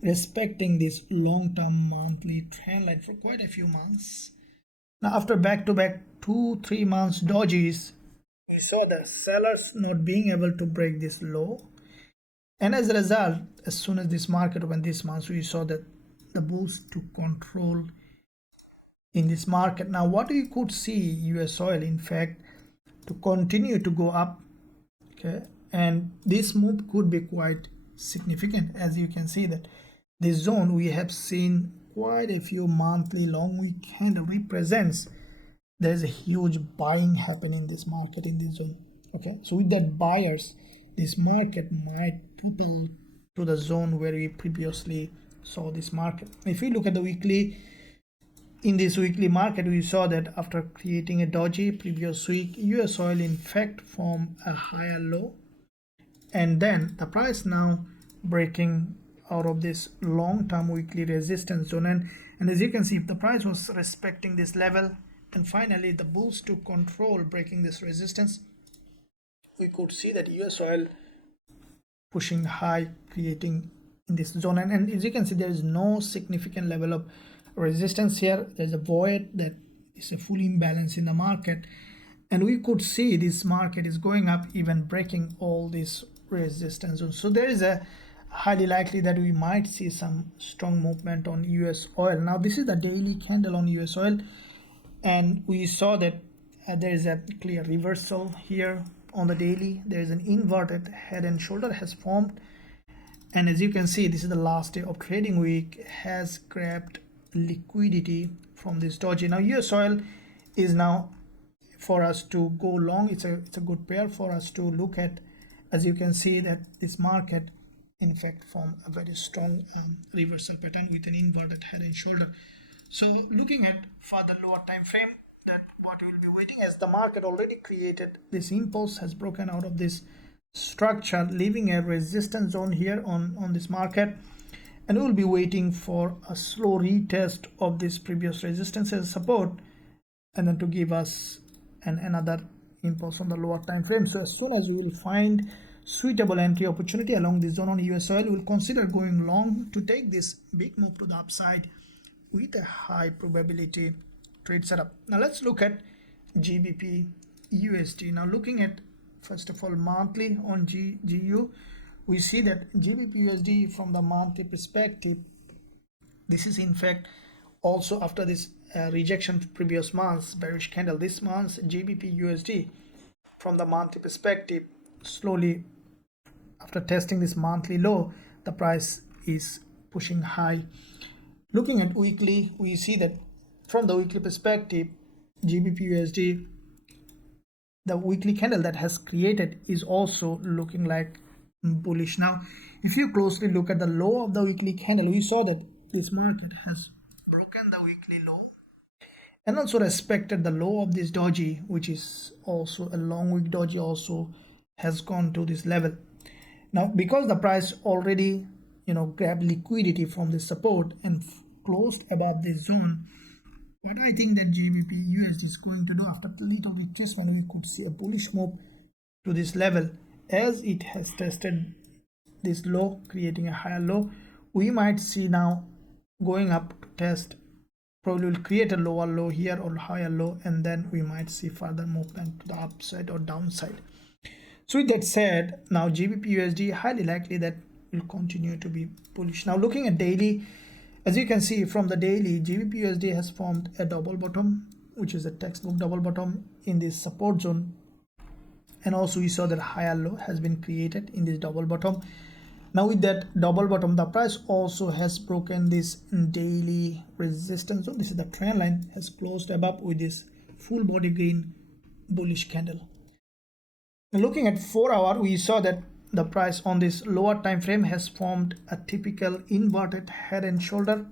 respecting this long-term monthly trend line for quite a few months. Now after back-to-back 2-3 months dojis, we saw the sellers not being able to break this low, and as a result, as soon as this market opened this month, we saw that the bulls took control in this market. Now what we could see US oil in fact to continue to go up, okay, and this move could be quite significant. As you can see that this zone we have seen quite a few monthly long week candle represents there is a huge buying happening in this market in this zone. Okay, so with that buyers, this market might triple to the zone where we previously saw this market. If we look at the weekly, in this weekly market we saw that after creating a doji previous week, US oil in fact formed a higher low, and then the price now breaking out of this long-term weekly resistance zone, and as you can see, if the price was respecting this level and finally the bulls took control breaking this resistance, we could see that US oil pushing high, creating in this zone, and as you can see there is no significant level of resistance here. There's a void that is a full imbalance in the market, and we could see this market is going up, even breaking all this resistance zone. So there is a highly likely that we might see some strong movement on US oil. Now this is the daily candle on US oil, and we saw that there is a clear reversal here on the daily. There is an inverted head and shoulder has formed, and as you can see, this is the last day of trading week, has grabbed liquidity from this doji. Now US oil is now for us to go long. It's a good pair for us to look at. As you can see that this market in fact form a very strong reversal pattern with an inverted head and shoulder. So looking at further lower time frame, that what we will be waiting, as the market already created this impulse, has broken out of this structure, leaving a resistance zone here on this market, and we will be waiting for a slow retest of this previous resistance as support, and then to give us another impulse on the lower time frame. So as soon as we will find suitable entry opportunity along this zone on USOIL, we'll consider going long to take this big move to the upside with a high probability trade setup. Now let's look at GBPUSD. Now looking at first of all monthly on GU, we see that GBPUSD from the monthly perspective, this is in fact also after this rejection previous month's bearish candle. This month's GBPUSD from the monthly perspective, slowly after testing this monthly low, the price is pushing high. Looking at weekly, we see that from the weekly perspective, GBPUSD, the weekly candle that has created is also looking like bullish. Now if you closely look at the low of the weekly candle, we saw that this market has broken the weekly low and also respected the low of this doji, which is also a long wick doji, also has gone to this level. Now because the price already grabbed liquidity from this support and closed above this zone, what I think that GBPUSD is going to do after a little retracement, we could see a bullish move to this level as it has tested this low, creating a higher low. We might see now going up to test, probably will create a lower low here or higher low, and then we might see further movement to the upside or downside. So with that said, now GBPUSD highly likely that will continue to be bullish. Now looking at daily, as you can see from the daily, GBPUSD has formed a double bottom, which is a textbook double bottom in this support zone, and also we saw that higher low has been created in this double bottom. Now with that double bottom, the price also has broken this daily resistance zone. This is the trend line, has closed above with this full body green bullish candle. Now looking at 4 hour, we saw that the price on this lower time frame has formed a typical inverted head and shoulder,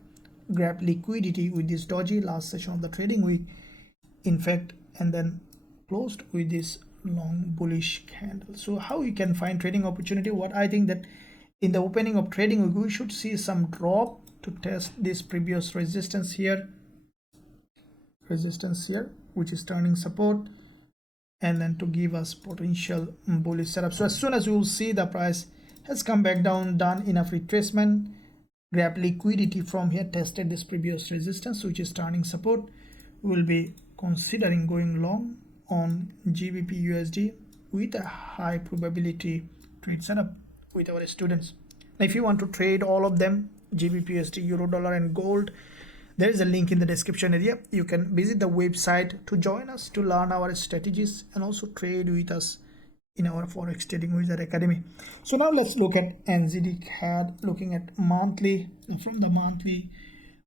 grabbed liquidity with this doji last session of the trading week in fact, and then closed with this long bullish candle. So how we can find trading opportunity? What I think that in the opening of trading week, we should see some drop to test this previous resistance here, which is turning support, and then to give us potential bullish setup. So as soon as you will see the price has come back down, done enough retracement, grab liquidity from here, tested this previous resistance, which is turning support, we will be considering going long on GBPUSD with a high probability trade setup with our students. Now if you want to trade all of them, GBPUSD, euro dollar and gold, there is a link in the description area. You can visit the website to join us to learn our strategies and also trade with us in our Forex Trading Wizard Academy. So now let's look at NZDCAD. Looking at monthly, from the monthly,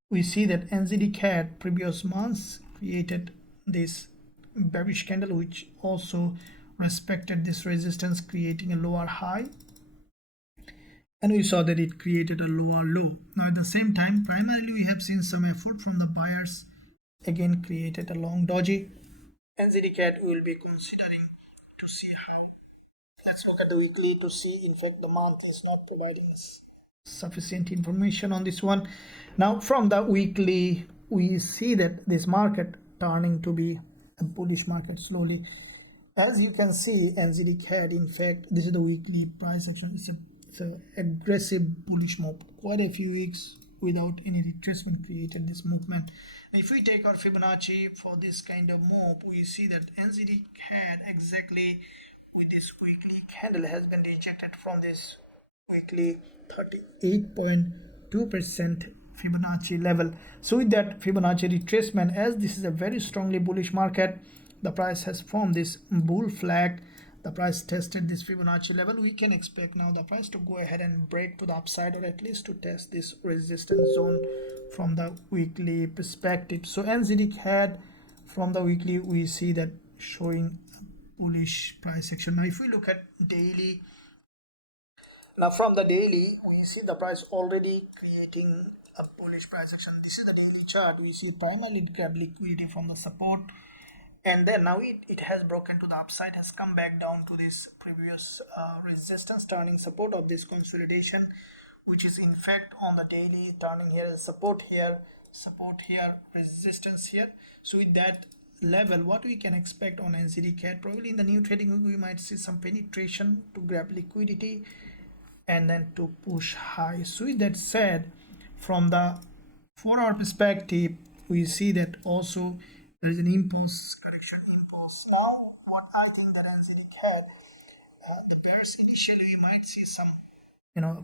we see that NZDCAD previous months created this bearish candle, which also respected this resistance, creating a lower high. And we saw that it created a lower low. Now at the same time, primarily we have seen some effort from the buyers, again created a long doji. NZDCAD we will be considering to see. Let's look at the weekly to see. In fact, the month is not providing us sufficient information on this one. Now from the weekly, we see that this market turning to be a bullish market slowly. As you can see, NZDCAD, in fact, this is the weekly price action. It's an aggressive bullish move. Quite a few weeks without any retracement created this movement. If we take our Fibonacci for this kind of move, we see that NZDCAD exactly with this weekly candle has been rejected from this weekly 38.2% Fibonacci level. So with that Fibonacci retracement, as this is a very strongly bullish market, the price has formed this bull flag. The price tested this Fibonacci level. We can expect now the price to go ahead and break to the upside, or at least to test this resistance zone from the weekly perspective. So NZDCAD from the weekly, we see that showing bullish price action. Now if we look at daily, now from the daily we see the price already creating a bullish price action. This is the daily chart. We see primarily grab liquidity from the support, and then now it has broken to the upside, has come back down to this previous resistance, turning support of this consolidation, which is in fact on the daily turning here as support here, resistance here. So with that, level, what we can expect on NZDCAD, probably in the new trading week we might see some penetration to grab liquidity and then to push high. So with that said, from the 4-hour perspective, we see that also there is an impulse, correction impulse. Now what I think that NZDCAD, the bears initially we might see some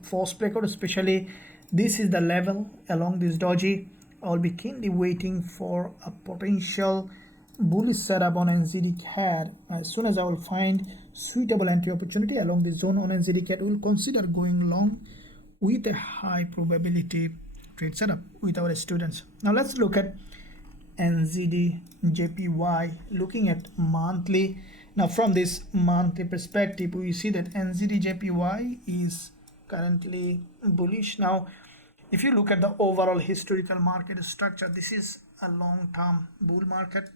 false breakout, especially this is the level along this doji. I'll be keenly waiting for a potential bullish setup on NZDCAD. As soon as I will find suitable entry opportunity along this zone on NZDCAD, we will consider going long with a high probability trade setup with our students. Now let's look at NZDJPY, looking at monthly. Now from this monthly perspective, we see that NZDJPY is currently bullish. Now if you look at the overall historical market structure, this is a long-term bull market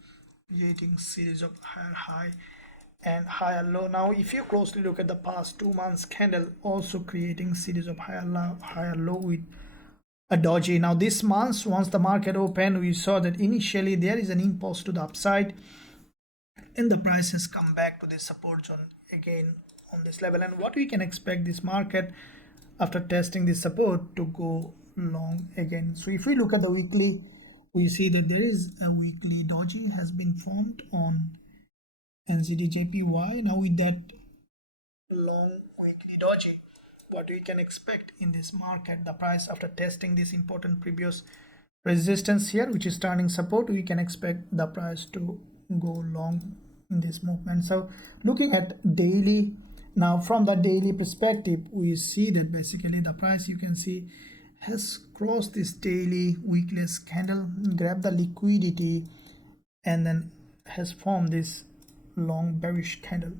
creating series of higher high and higher low. Now if you closely look at the past 2 months candle, also creating series of higher low with a doji. Now this month, once the market opened, we saw that initially there is an impulse to the upside and the price has come back to this support zone again on this level. And what we can expect this market after testing this support to go long again. So if we look at the weekly, we see that there is a weekly doji has been formed on NZDJPY. Now with that long weekly doji, what we can expect in this market, the price after testing this important previous resistance here, which is turning support, we can expect the price to go long in this movement. So looking at daily, now from the daily perspective, we see that basically the price, you can see, has crossed this daily weakless candle, grabbed the liquidity, and then has formed this long bearish candle.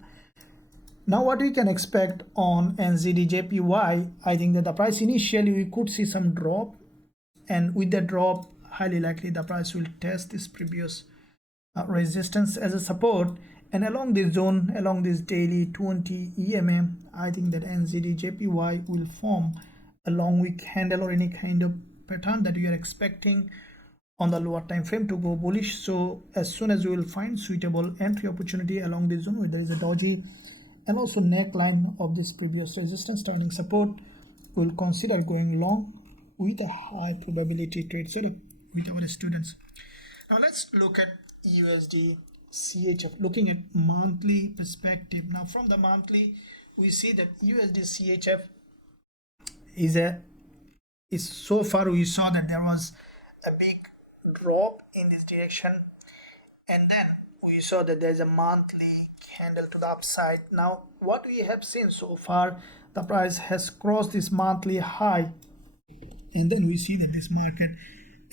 Now what we can expect on NZDJPY, I think that the price initially we could see some drop, and with the drop highly likely the price will test this previous resistance as a support, and along this zone, along this daily 20 EMA, I think that NZDJPY will form a long wick candle or any kind of pattern that we are expecting on the lower time frame to go bullish. So as soon as we will find suitable entry opportunity along this zone where there is a doji and also neckline of this previous resistance turning support, we'll consider going long with a high probability trade setup with our students. Now let's look at USDCHF, looking at monthly perspective. Now from the monthly, we see that USDCHF is so far we saw that there was a big drop in this direction, and then we saw that there's a monthly candle to the upside. Now what we have seen so far, the price has crossed this monthly high, and then we see that this market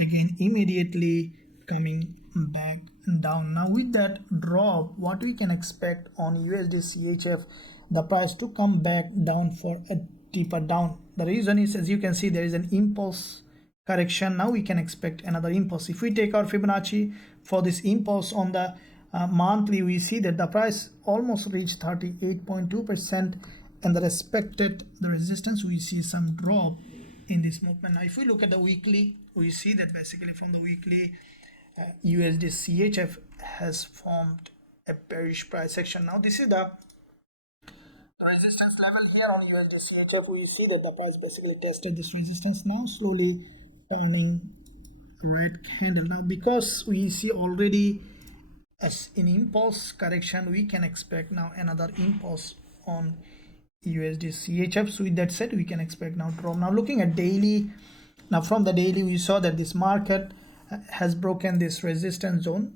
again immediately coming back down. Now with that drop, what we can expect on USDCHF, the price to come back down for a deeper down. The reason is, as you can see, there is an impulse correction. Now we can expect another impulse. If we take our Fibonacci for this impulse on the monthly, we see that the price almost reached 38.2%, and the resistance, we see some drop in this movement. Now if we look at the weekly, we see that basically from the weekly, USDCHF has formed a bearish price action. Now this is the resistance level here on USDCHF. We see that the price basically tested this resistance, now slowly turning red candle. Now because we see already as an impulse correction, we can expect now another impulse on USDCHF. So with that said, we can expect now drop. Now looking at daily, now from the daily, we saw that this market has broken this resistance zone,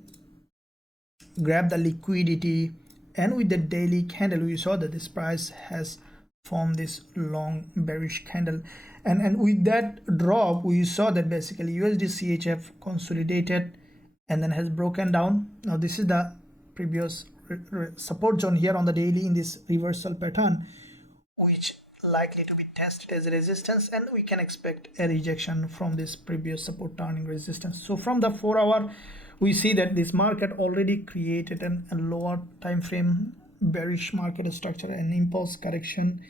grabbed the liquidity, and with the daily candle we saw that this price has formed this long bearish candle, and with that drop we saw that basically USDCHF consolidated and then has broken down. Now this is the previous support zone here on the daily in this reversal pattern, which likely to be tested as a resistance, and we can expect a rejection from this previous support turning resistance. So from the 4-hour, we see that this market already created a lower time frame bearish market structure, an impulse correction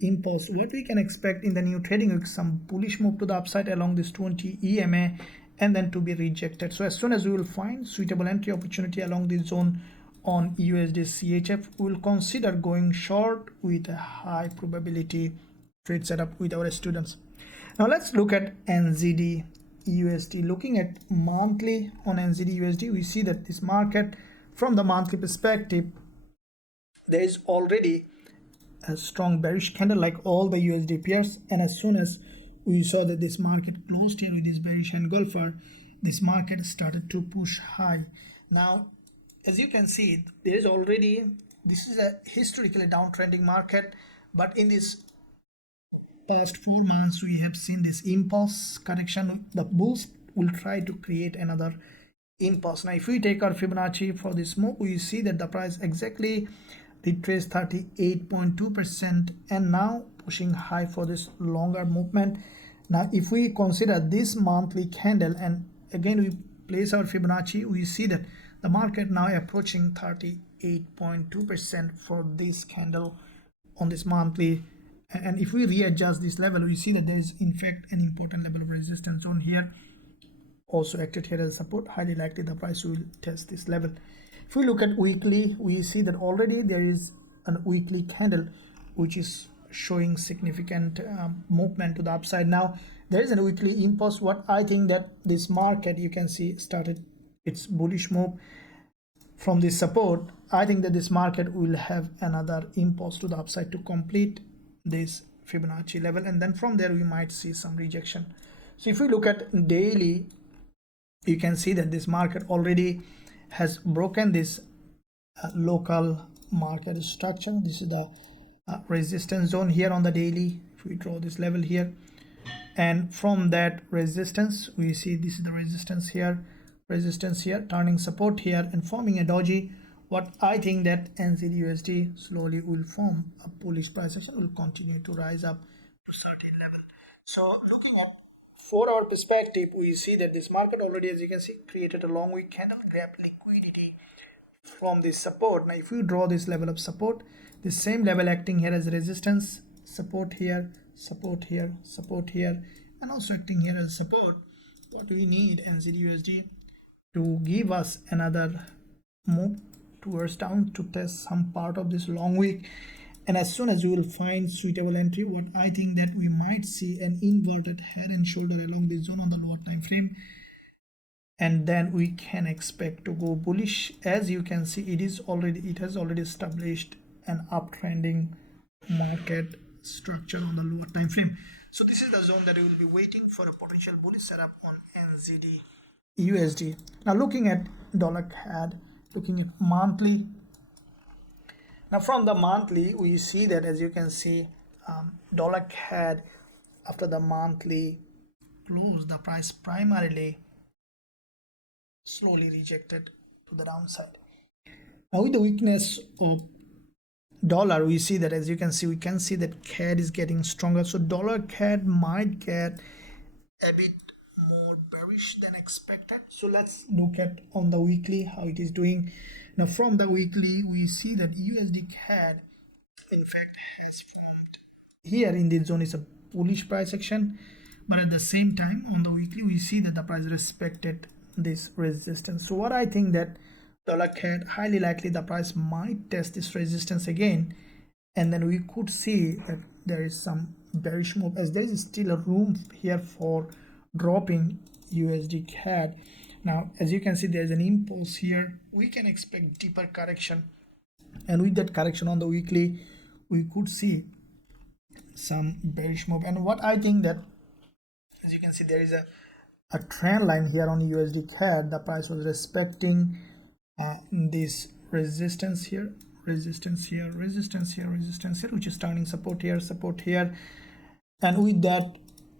impulse. What we can expect in the new trading week, some bullish move to the upside along this 20 EMA and then to be rejected. So as soon as we will find suitable entry opportunity along this zone on USDCHF, we will consider going short with a high probability trade setup with our students. Now let's look at NZDUSD. Looking at monthly on NZDUSD, we see that this market, from the monthly perspective, there is already a strong bearish candle like all the USD pairs, and as soon as we saw that this market closed here with this bearish engulfer, this market started to push high. Now as you can see, there is already, this is a historically downtrending market, but in this past 4 months we have seen this impulse correction. The bulls will try to create another impulse. Now if we take our Fibonacci for this move, we see that the price exactly retraced 38.2% and now pushing high for this longer movement. Now if we consider this monthly candle and again we place our Fibonacci, we see that the market now approaching 38.2% for this candle on this monthly. And if we readjust this level, we see that there is in fact an important level of resistance zone here, also acted here as support. Highly likely the price will test this level. If we look at weekly, we see that already there is a weekly candle which is showing significant movement to the upside. Now there is a weekly impulse. What I think that this market, you can see, started its bullish move from this support. I think that this market will have another impulse to the upside to complete this Fibonacci level, and then from there we might see some rejection. So if we look at daily, you can see that this market already has broken this local market structure. This is the resistance zone here on the daily. If we draw this level here, and from that resistance we see this is the resistance here, turning support here and forming a doji. What I think that NZDUSD slowly will form a bullish price action, will continue to rise up to certain level. So looking at 4-hour perspective, we see that this market already, as you can see, created a long wick candle, grabbed liquidity from this support. Now if we draw this level of support, the same level acting here as resistance, support here, support here, support here, and also acting here as support. What we need NZDUSD to give us another move towards down to test some part of this long wick, and as soon as we will find suitable entry, what I think that we might see an inverted head and shoulder along this zone on the lower time frame, and then we can expect to go bullish. As you can see, it has already established an uptrending market structure on the lower time frame. So this is the zone that we will be waiting for a potential bullish setup on NZDUSD. Now looking at dollar CAD, looking at monthly. Now from the monthly, we see that, as you can see, dollar CAD, after the monthly close, the price primarily slowly rejected to the downside. Now with the weakness of dollar, we see that, as you can see, we can see that CAD is getting stronger. So dollar CAD might get a bit more bearish than expected. So let's look at on the weekly how it is doing. Now from the weekly, we see that USDCAD in fact has formed here in this zone is a bullish price action, but at the same time on the weekly we see that the price respected this resistance. So what I think that dollar CAD, highly likely the price might test this resistance again, and then we could see that there is some bearish move, as there is still a room here for dropping USDCAD. Now as you can see, there is an impulse here. We can expect deeper correction, and with that correction on the weekly we could see some bearish move. And what I think that, as you can see, there is a trend line here on USDCAD. The price was respecting this resistance here, resistance here, resistance here, resistance here, which is turning support here, support here, and with that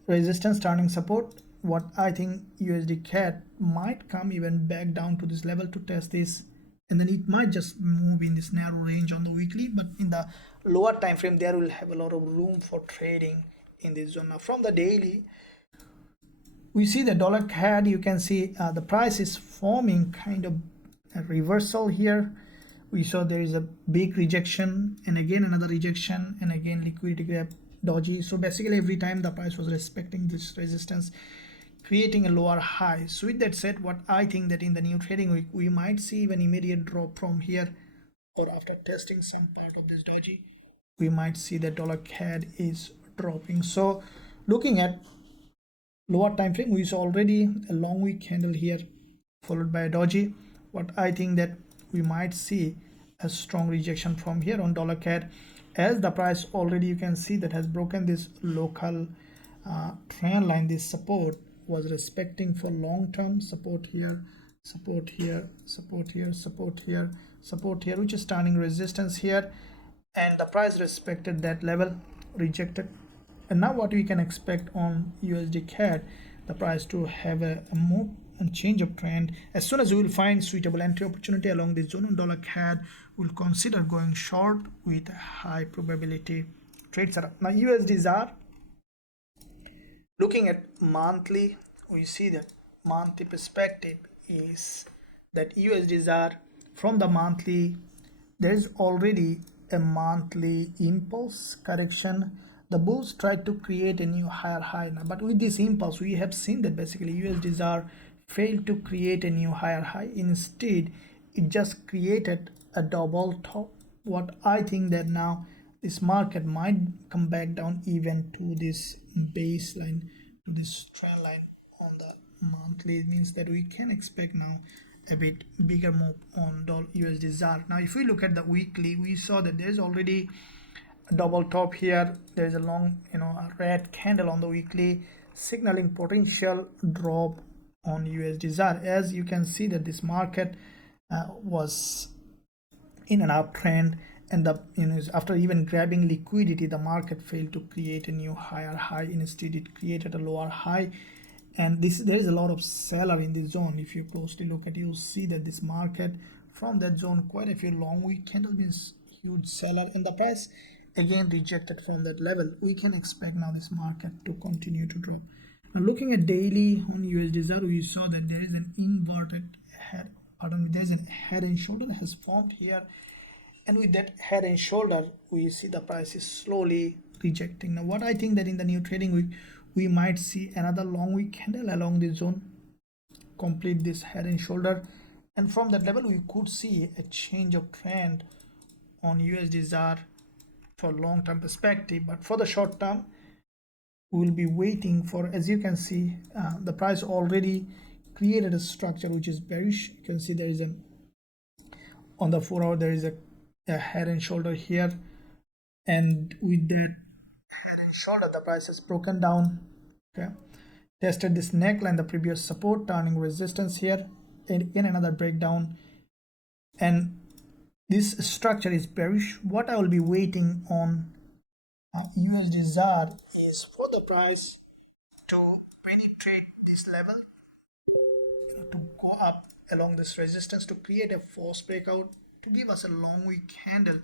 resistance turning support, what I think USDCAD might come even back down to this level to test this, and then it might just move in this narrow range on the weekly, but in the lower time frame there will have a lot of room for trading in this zone. Now from the daily, we see the dollar CAD, you can see the price is forming kind of a reversal here. We saw there is a big rejection and again another rejection and again liquidity grab doji. So basically every time the price was respecting this resistance, creating a lower high. So with that said, what I think that in the new trading week we might see an immediate drop from here, or after testing some part of this doji, we might see that dollar CAD is dropping. So looking at lower time frame, we saw already a long wick candle here followed by a doji. What I think that we might see a strong rejection from here on dollar CAD, as the price already, you can see that has broken this local trend line. This support was respecting for long term. Support here, support here, support here, support here, support here, which is turning resistance here, and the price respected that level, rejected. And now what we can expect on USD CAD, the price to have a move and change of trend. As soon as we will find suitable entry opportunity along this zone on dollar CAD, we'll consider going short with high probability trade setup. Now USDZAR, looking at monthly, we see that monthly perspective is that USDZAR from the monthly, there is already a monthly impulse correction. The bulls tried to create a new higher high now, but with this impulse we have seen that basically USDZAR failed to create a new higher high. Instead, it just created a double top. What I think that now this market might come back down even to this baseline, to this trend line on the monthly. It means that we can expect now a bit bigger move on USDZAR. Now if we look at the weekly, we saw that there's already a double top here. There's a long, a red candle on the weekly signaling potential drop on USDZAR. As you can see that this market was in an uptrend, and after even grabbing liquidity, the market failed to create a new higher high. Instead, it created a lower high, and there is a lot of seller in this zone. If you closely look at, you'll see that this market from that zone, quite a few long week candles means huge seller, and the price again rejected from that level. We can expect now this market to continue to drop. Looking at daily on USDZAR, we saw that there is an inverted head, there's a head and shoulder that has formed here, and with that head and shoulder we see the price is slowly rejecting. Now what I think that in the new trading week we might see another long wick candle along this zone complete this head and shoulder, and from that level we could see a change of trend on USDZAR for long-term perspective. But for the short term, we will be waiting for, as you can see, the price already created a structure which is bearish. You can see there is on the 4 hour there is a head and shoulder here, and with that head and shoulder the price has broken down. Okay, tested this neckline, the previous support, turning resistance here, and again another breakdown, and this structure is bearish. What I will be waiting on USDZAR is for the price to penetrate this level, to go up along this resistance, to create a false breakout, to give us a long wick candle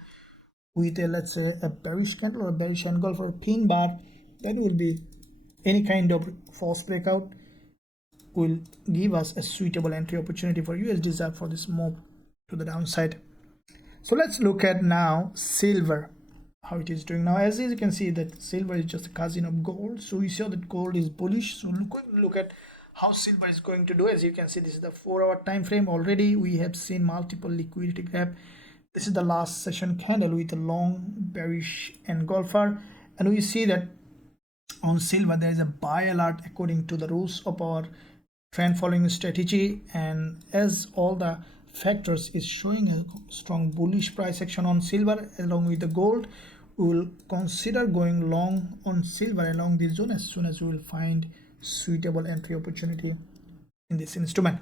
with a, let's say, a bearish candle or a bearish engulf or a pin bar. That will be any kind of false breakout will give us a suitable entry opportunity for USDZAR for this move to the downside. So let's look at now silver, how it is doing now. As you can see that silver is just a cousin of gold, so we saw that gold is bullish. So look at how silver is going to do. As you can see, this is the 4 hour time frame. Already we have seen multiple liquidity grab. This is the last session candle with a long bearish engulfer, and we see that on silver there is a buy alert according to the rules of our trend following strategy, and as all the factors is showing a strong bullish price action on silver along with the gold, we will consider going long on silver along this zone as soon as we will find suitable entry opportunity in this instrument.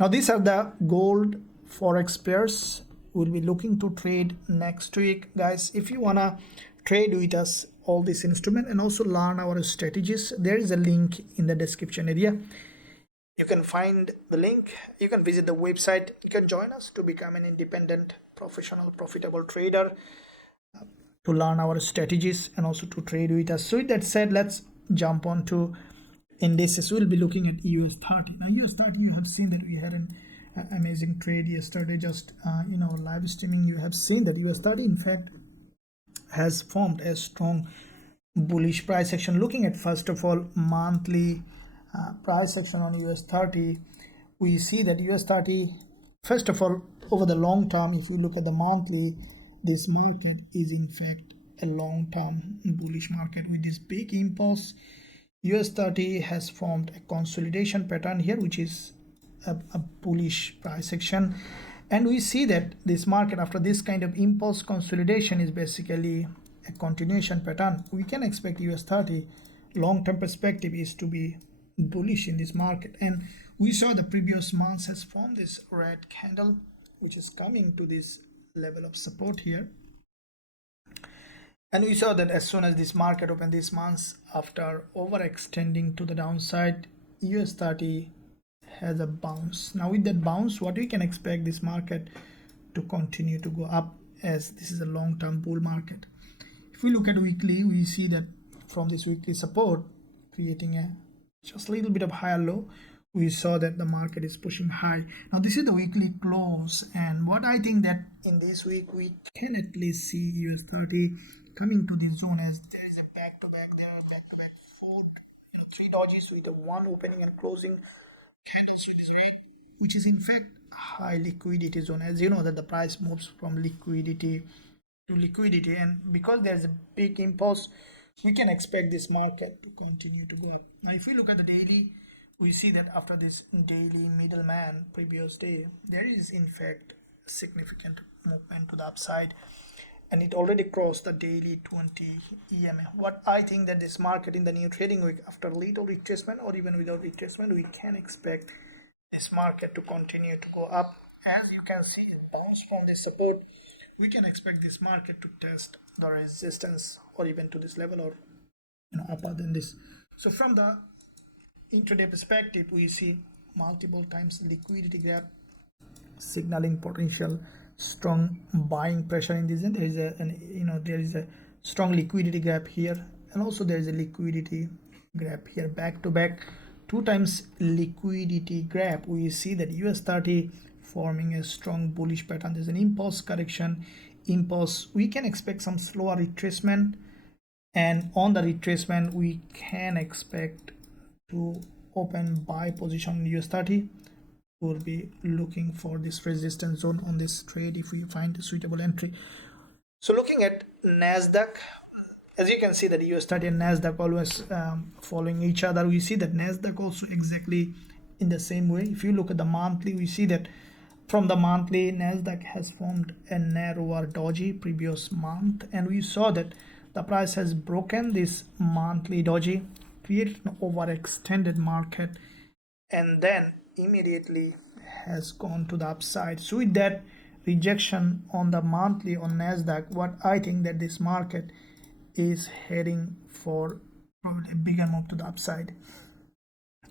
Now these are the gold forex pairs we'll be looking to trade next week. Guys, if you wanna trade with us all this instrument and also learn our strategies, there is a link in the description area. You can find the link, you can visit the website, you can join us to become an independent, professional, profitable trader, to learn our strategies and also to trade with us. So with that said, let's jump on to indices. We'll be looking at US30. Now US30, you have seen that we had an amazing trade yesterday, just live streaming. You have seen that US30 in fact has formed a strong bullish price action. Looking at first of all monthly price action on US30, we see that US30, first of all, over the long term, if you look at the monthly, this market is in fact a long-term bullish market with this big impulse. US30 has formed a consolidation pattern here, which is a bullish price action, and we see that this market, after this kind of impulse consolidation, is basically a continuation pattern. We can expect US30 long-term perspective is to be bullish in this market, and we saw the previous months has formed this red candle, which is coming to this level of support here. And we saw that as soon as this market opened this month, after overextending to the downside, US30 has a bounce. Now with that bounce, what we can expect this market to continue to go up, as this is a long-term bull market. If we look at weekly, we see that from this weekly support, creating a just a little bit of higher low, we saw that the market is pushing high. Now this is the weekly close, and what I think that in this week we can at least see US30 coming to this zone, as there is a back-to-back, there are back-to-back three dojis with a one opening and closing candles, which is in fact high liquidity zone. As you know that the price moves from liquidity to liquidity, and because there's a big impulse, we can expect this market to continue to go up. Now if we look at the daily, we see that after this daily middleman previous day, there is in fact significant movement to the upside, and it already crossed the daily 20 EMA. What I think that this market in the new trading week, after little retracement or even without retracement, we can expect this market to continue to go up. As you can see, it bounced from this support. We can expect this market to test the resistance or even to this level, or upper than this. So from the intraday perspective, we see multiple times liquidity gap signaling potential strong buying pressure in this, and there is a strong liquidity gap here, and also there is a liquidity gap here, back to back, two times liquidity gap. We see that US30 forming a strong bullish pattern. There's an impulse correction, we can expect some slower retracement, and on the retracement we can expect to open buy position in US30. We'll be looking for this resistance zone on this trade if we find a suitable entry. So looking at NASDAQ, as you can see that US30 and NASDAQ always following each other. We see that NASDAQ also exactly in the same way. If you look at the monthly, we see that from the monthly, NASDAQ has formed a narrower doji previous month, and we saw that the price has broken this monthly doji, created an overextended market, and then immediately has gone to the upside. So with that rejection on the monthly on NASDAQ, what I think that this market is heading for probably a bigger move to the upside.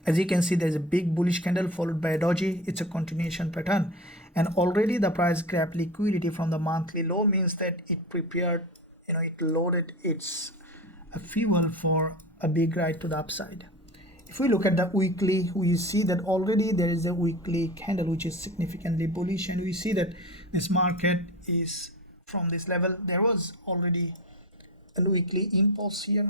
As you can see, there's a big bullish candle followed by a doji. It's a continuation pattern, and already the price grabbed liquidity from the monthly low, means that it prepared, it loaded its fuel for a big ride to the upside. If we look at the weekly, we see that already there is a weekly candle which is significantly bullish, and we see that this market is from this level. There was already a weekly impulse here,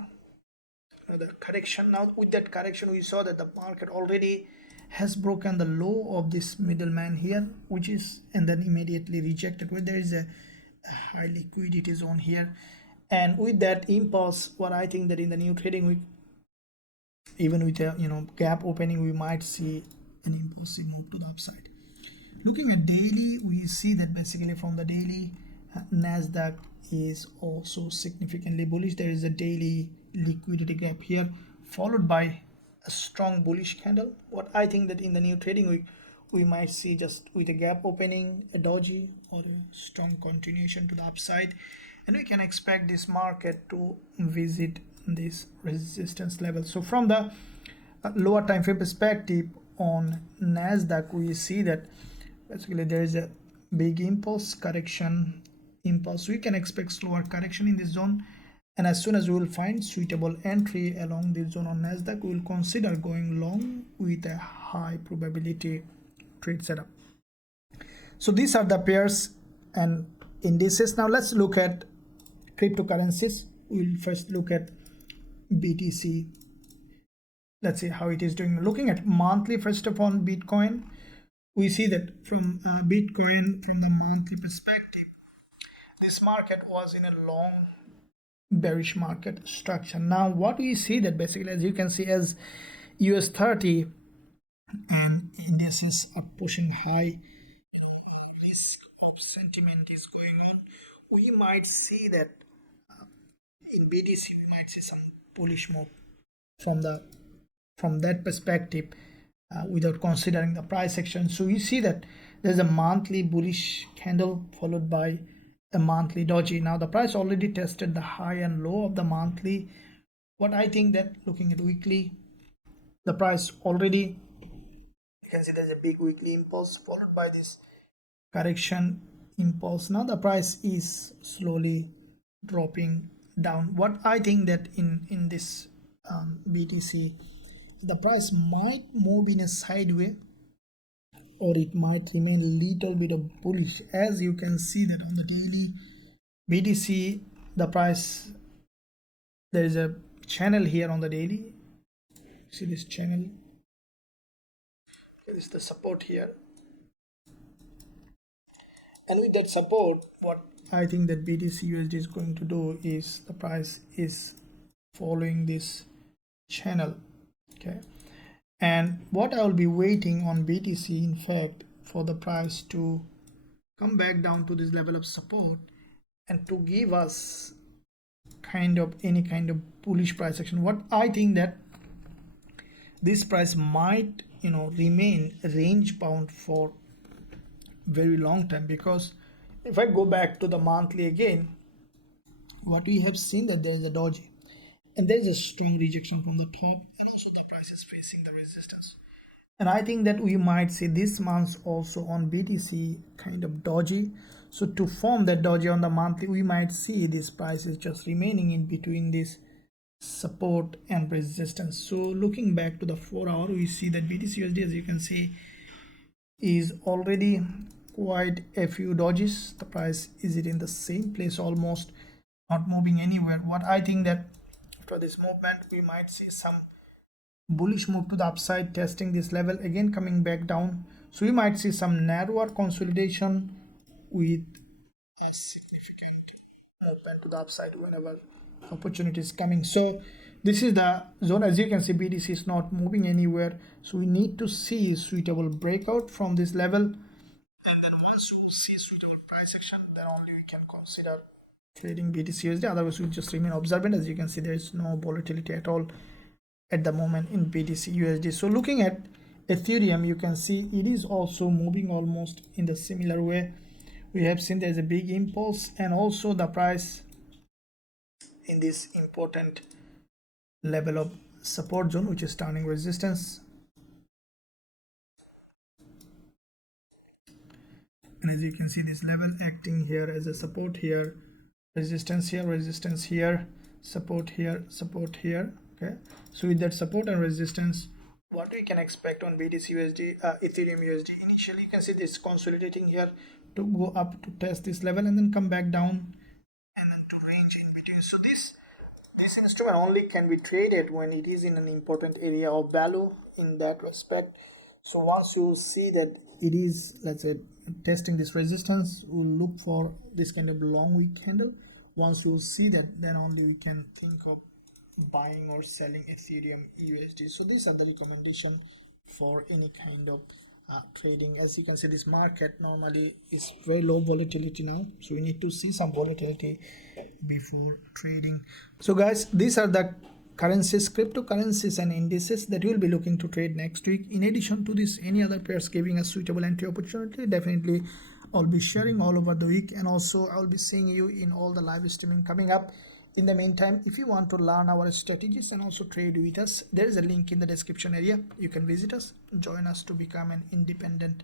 the correction. Now with that correction, we saw that the market already has broken the low of this middleman here, which is, and then immediately rejected, where there is a high liquidity zone here. And with that impulse, what I think that in the new trading week, even with a gap opening, we might see an impulsive move to the upside. Looking at daily, we see that basically from the daily, NASDAQ is also significantly bullish. There is a daily liquidity gap here, followed by a strong bullish candle. What I think that in the new trading week, we might see just with a gap opening, a doji, or a strong continuation to the upside, and we can expect this market to visit this resistance level. So from the lower time frame perspective on NASDAQ, we see that basically there is a big impulse correction impulse. We can expect slower correction in this zone, and as soon as we will find suitable entry along this zone on NASDAQ, we will consider going long with a high probability trade setup. So these are the pairs and indices. Now let's look at cryptocurrencies. We'll first look at BTC let's see how it is doing. Looking at monthly, first of all, Bitcoin, we see that from Bitcoin, from the monthly perspective, this market was in a long bearish market structure. Now what we see that basically, as you can see, as US30 and indices are pushing high, risk of sentiment is going on. We might see that in BTC we might see some bullish move from that perspective, without considering the price action. So you see that there's a monthly bullish candle followed by a monthly doji. Now the price already tested the high and low of the monthly. What I think that looking at weekly, the price already, you can see there's a big weekly impulse followed by this correction impulse. Now the price is slowly dropping down. What I think that in this BTC, the price might move in a sideways, or it might remain a little bit of bullish. As you can see that on the daily BTC, the price, there is a channel here on the daily. See this channel, there is the support here, and with that support, what I think that BTCUSD is going to do is the price is following this channel. Okay, and what I will be waiting on BTC, in fact, for the price to come back down to this level of support and to give us any kind of bullish price action. What I think that this price might remain range bound for very long time, because if I go back to the monthly again, what we have seen that there is a doji and there is a strong rejection from the top, and also the price is facing the resistance. And I think that we might see this month also on BTC kind of doji. So to form that doji on the monthly, we might see this price is just remaining in between this support and resistance. So looking back to the 4 hour, we see that BTCUSD, as you can see, is already quite a few dojis. The price is in the same place, almost not moving anywhere. What I think that after this movement, we might see some bullish move to the upside, testing this level again, coming back down. So we might see some narrower consolidation with a significant movement to the upside whenever opportunity is coming. So this is the zone. As you can see, BTC is not moving anywhere, so we need to see suitable breakout from this level, and then once we see suitable price action, then only we can consider trading BTCUSD. Otherwise we just remain observant. As you can see, there is no volatility at all at the moment in BTCUSD. So looking at Ethereum, you can see it is also moving almost in the similar way. We have seen there is a big impulse, and also the price in this important level of support zone, which is turning resistance. And as you can see, this level acting here as a support here, resistance here, support here. Okay, so with that support and resistance, what we can expect on BTCUSD, Ethereum USD, initially you can see this consolidating here to go up to test this level and then come back down and then to range in between. So this instrument only can be traded when it is in an important area of value in that respect. So once you see that it is, let's say, testing this resistance, we'll look for this kind of long wick candle. Once you see that, then only we can think of buying or selling Ethereum USD. So these are the recommendation for any kind of trading. As you can see, this market normally is very low volatility now, so we need to see some volatility before trading. So guys, these are the currencies, cryptocurrencies and indices that we'll be looking to trade next week. In addition to this, any other pairs giving us suitable entry opportunity, definitely I'll be sharing all over the week, and also I'll be seeing you in all the live streaming coming up. In the meantime, if you want to learn our strategies and also trade with us, there is a link in the description area. You can visit us, join us to become an independent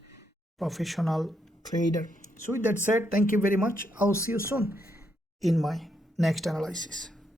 professional trader. So with that said, thank you very much. I'll see you soon in my next analysis.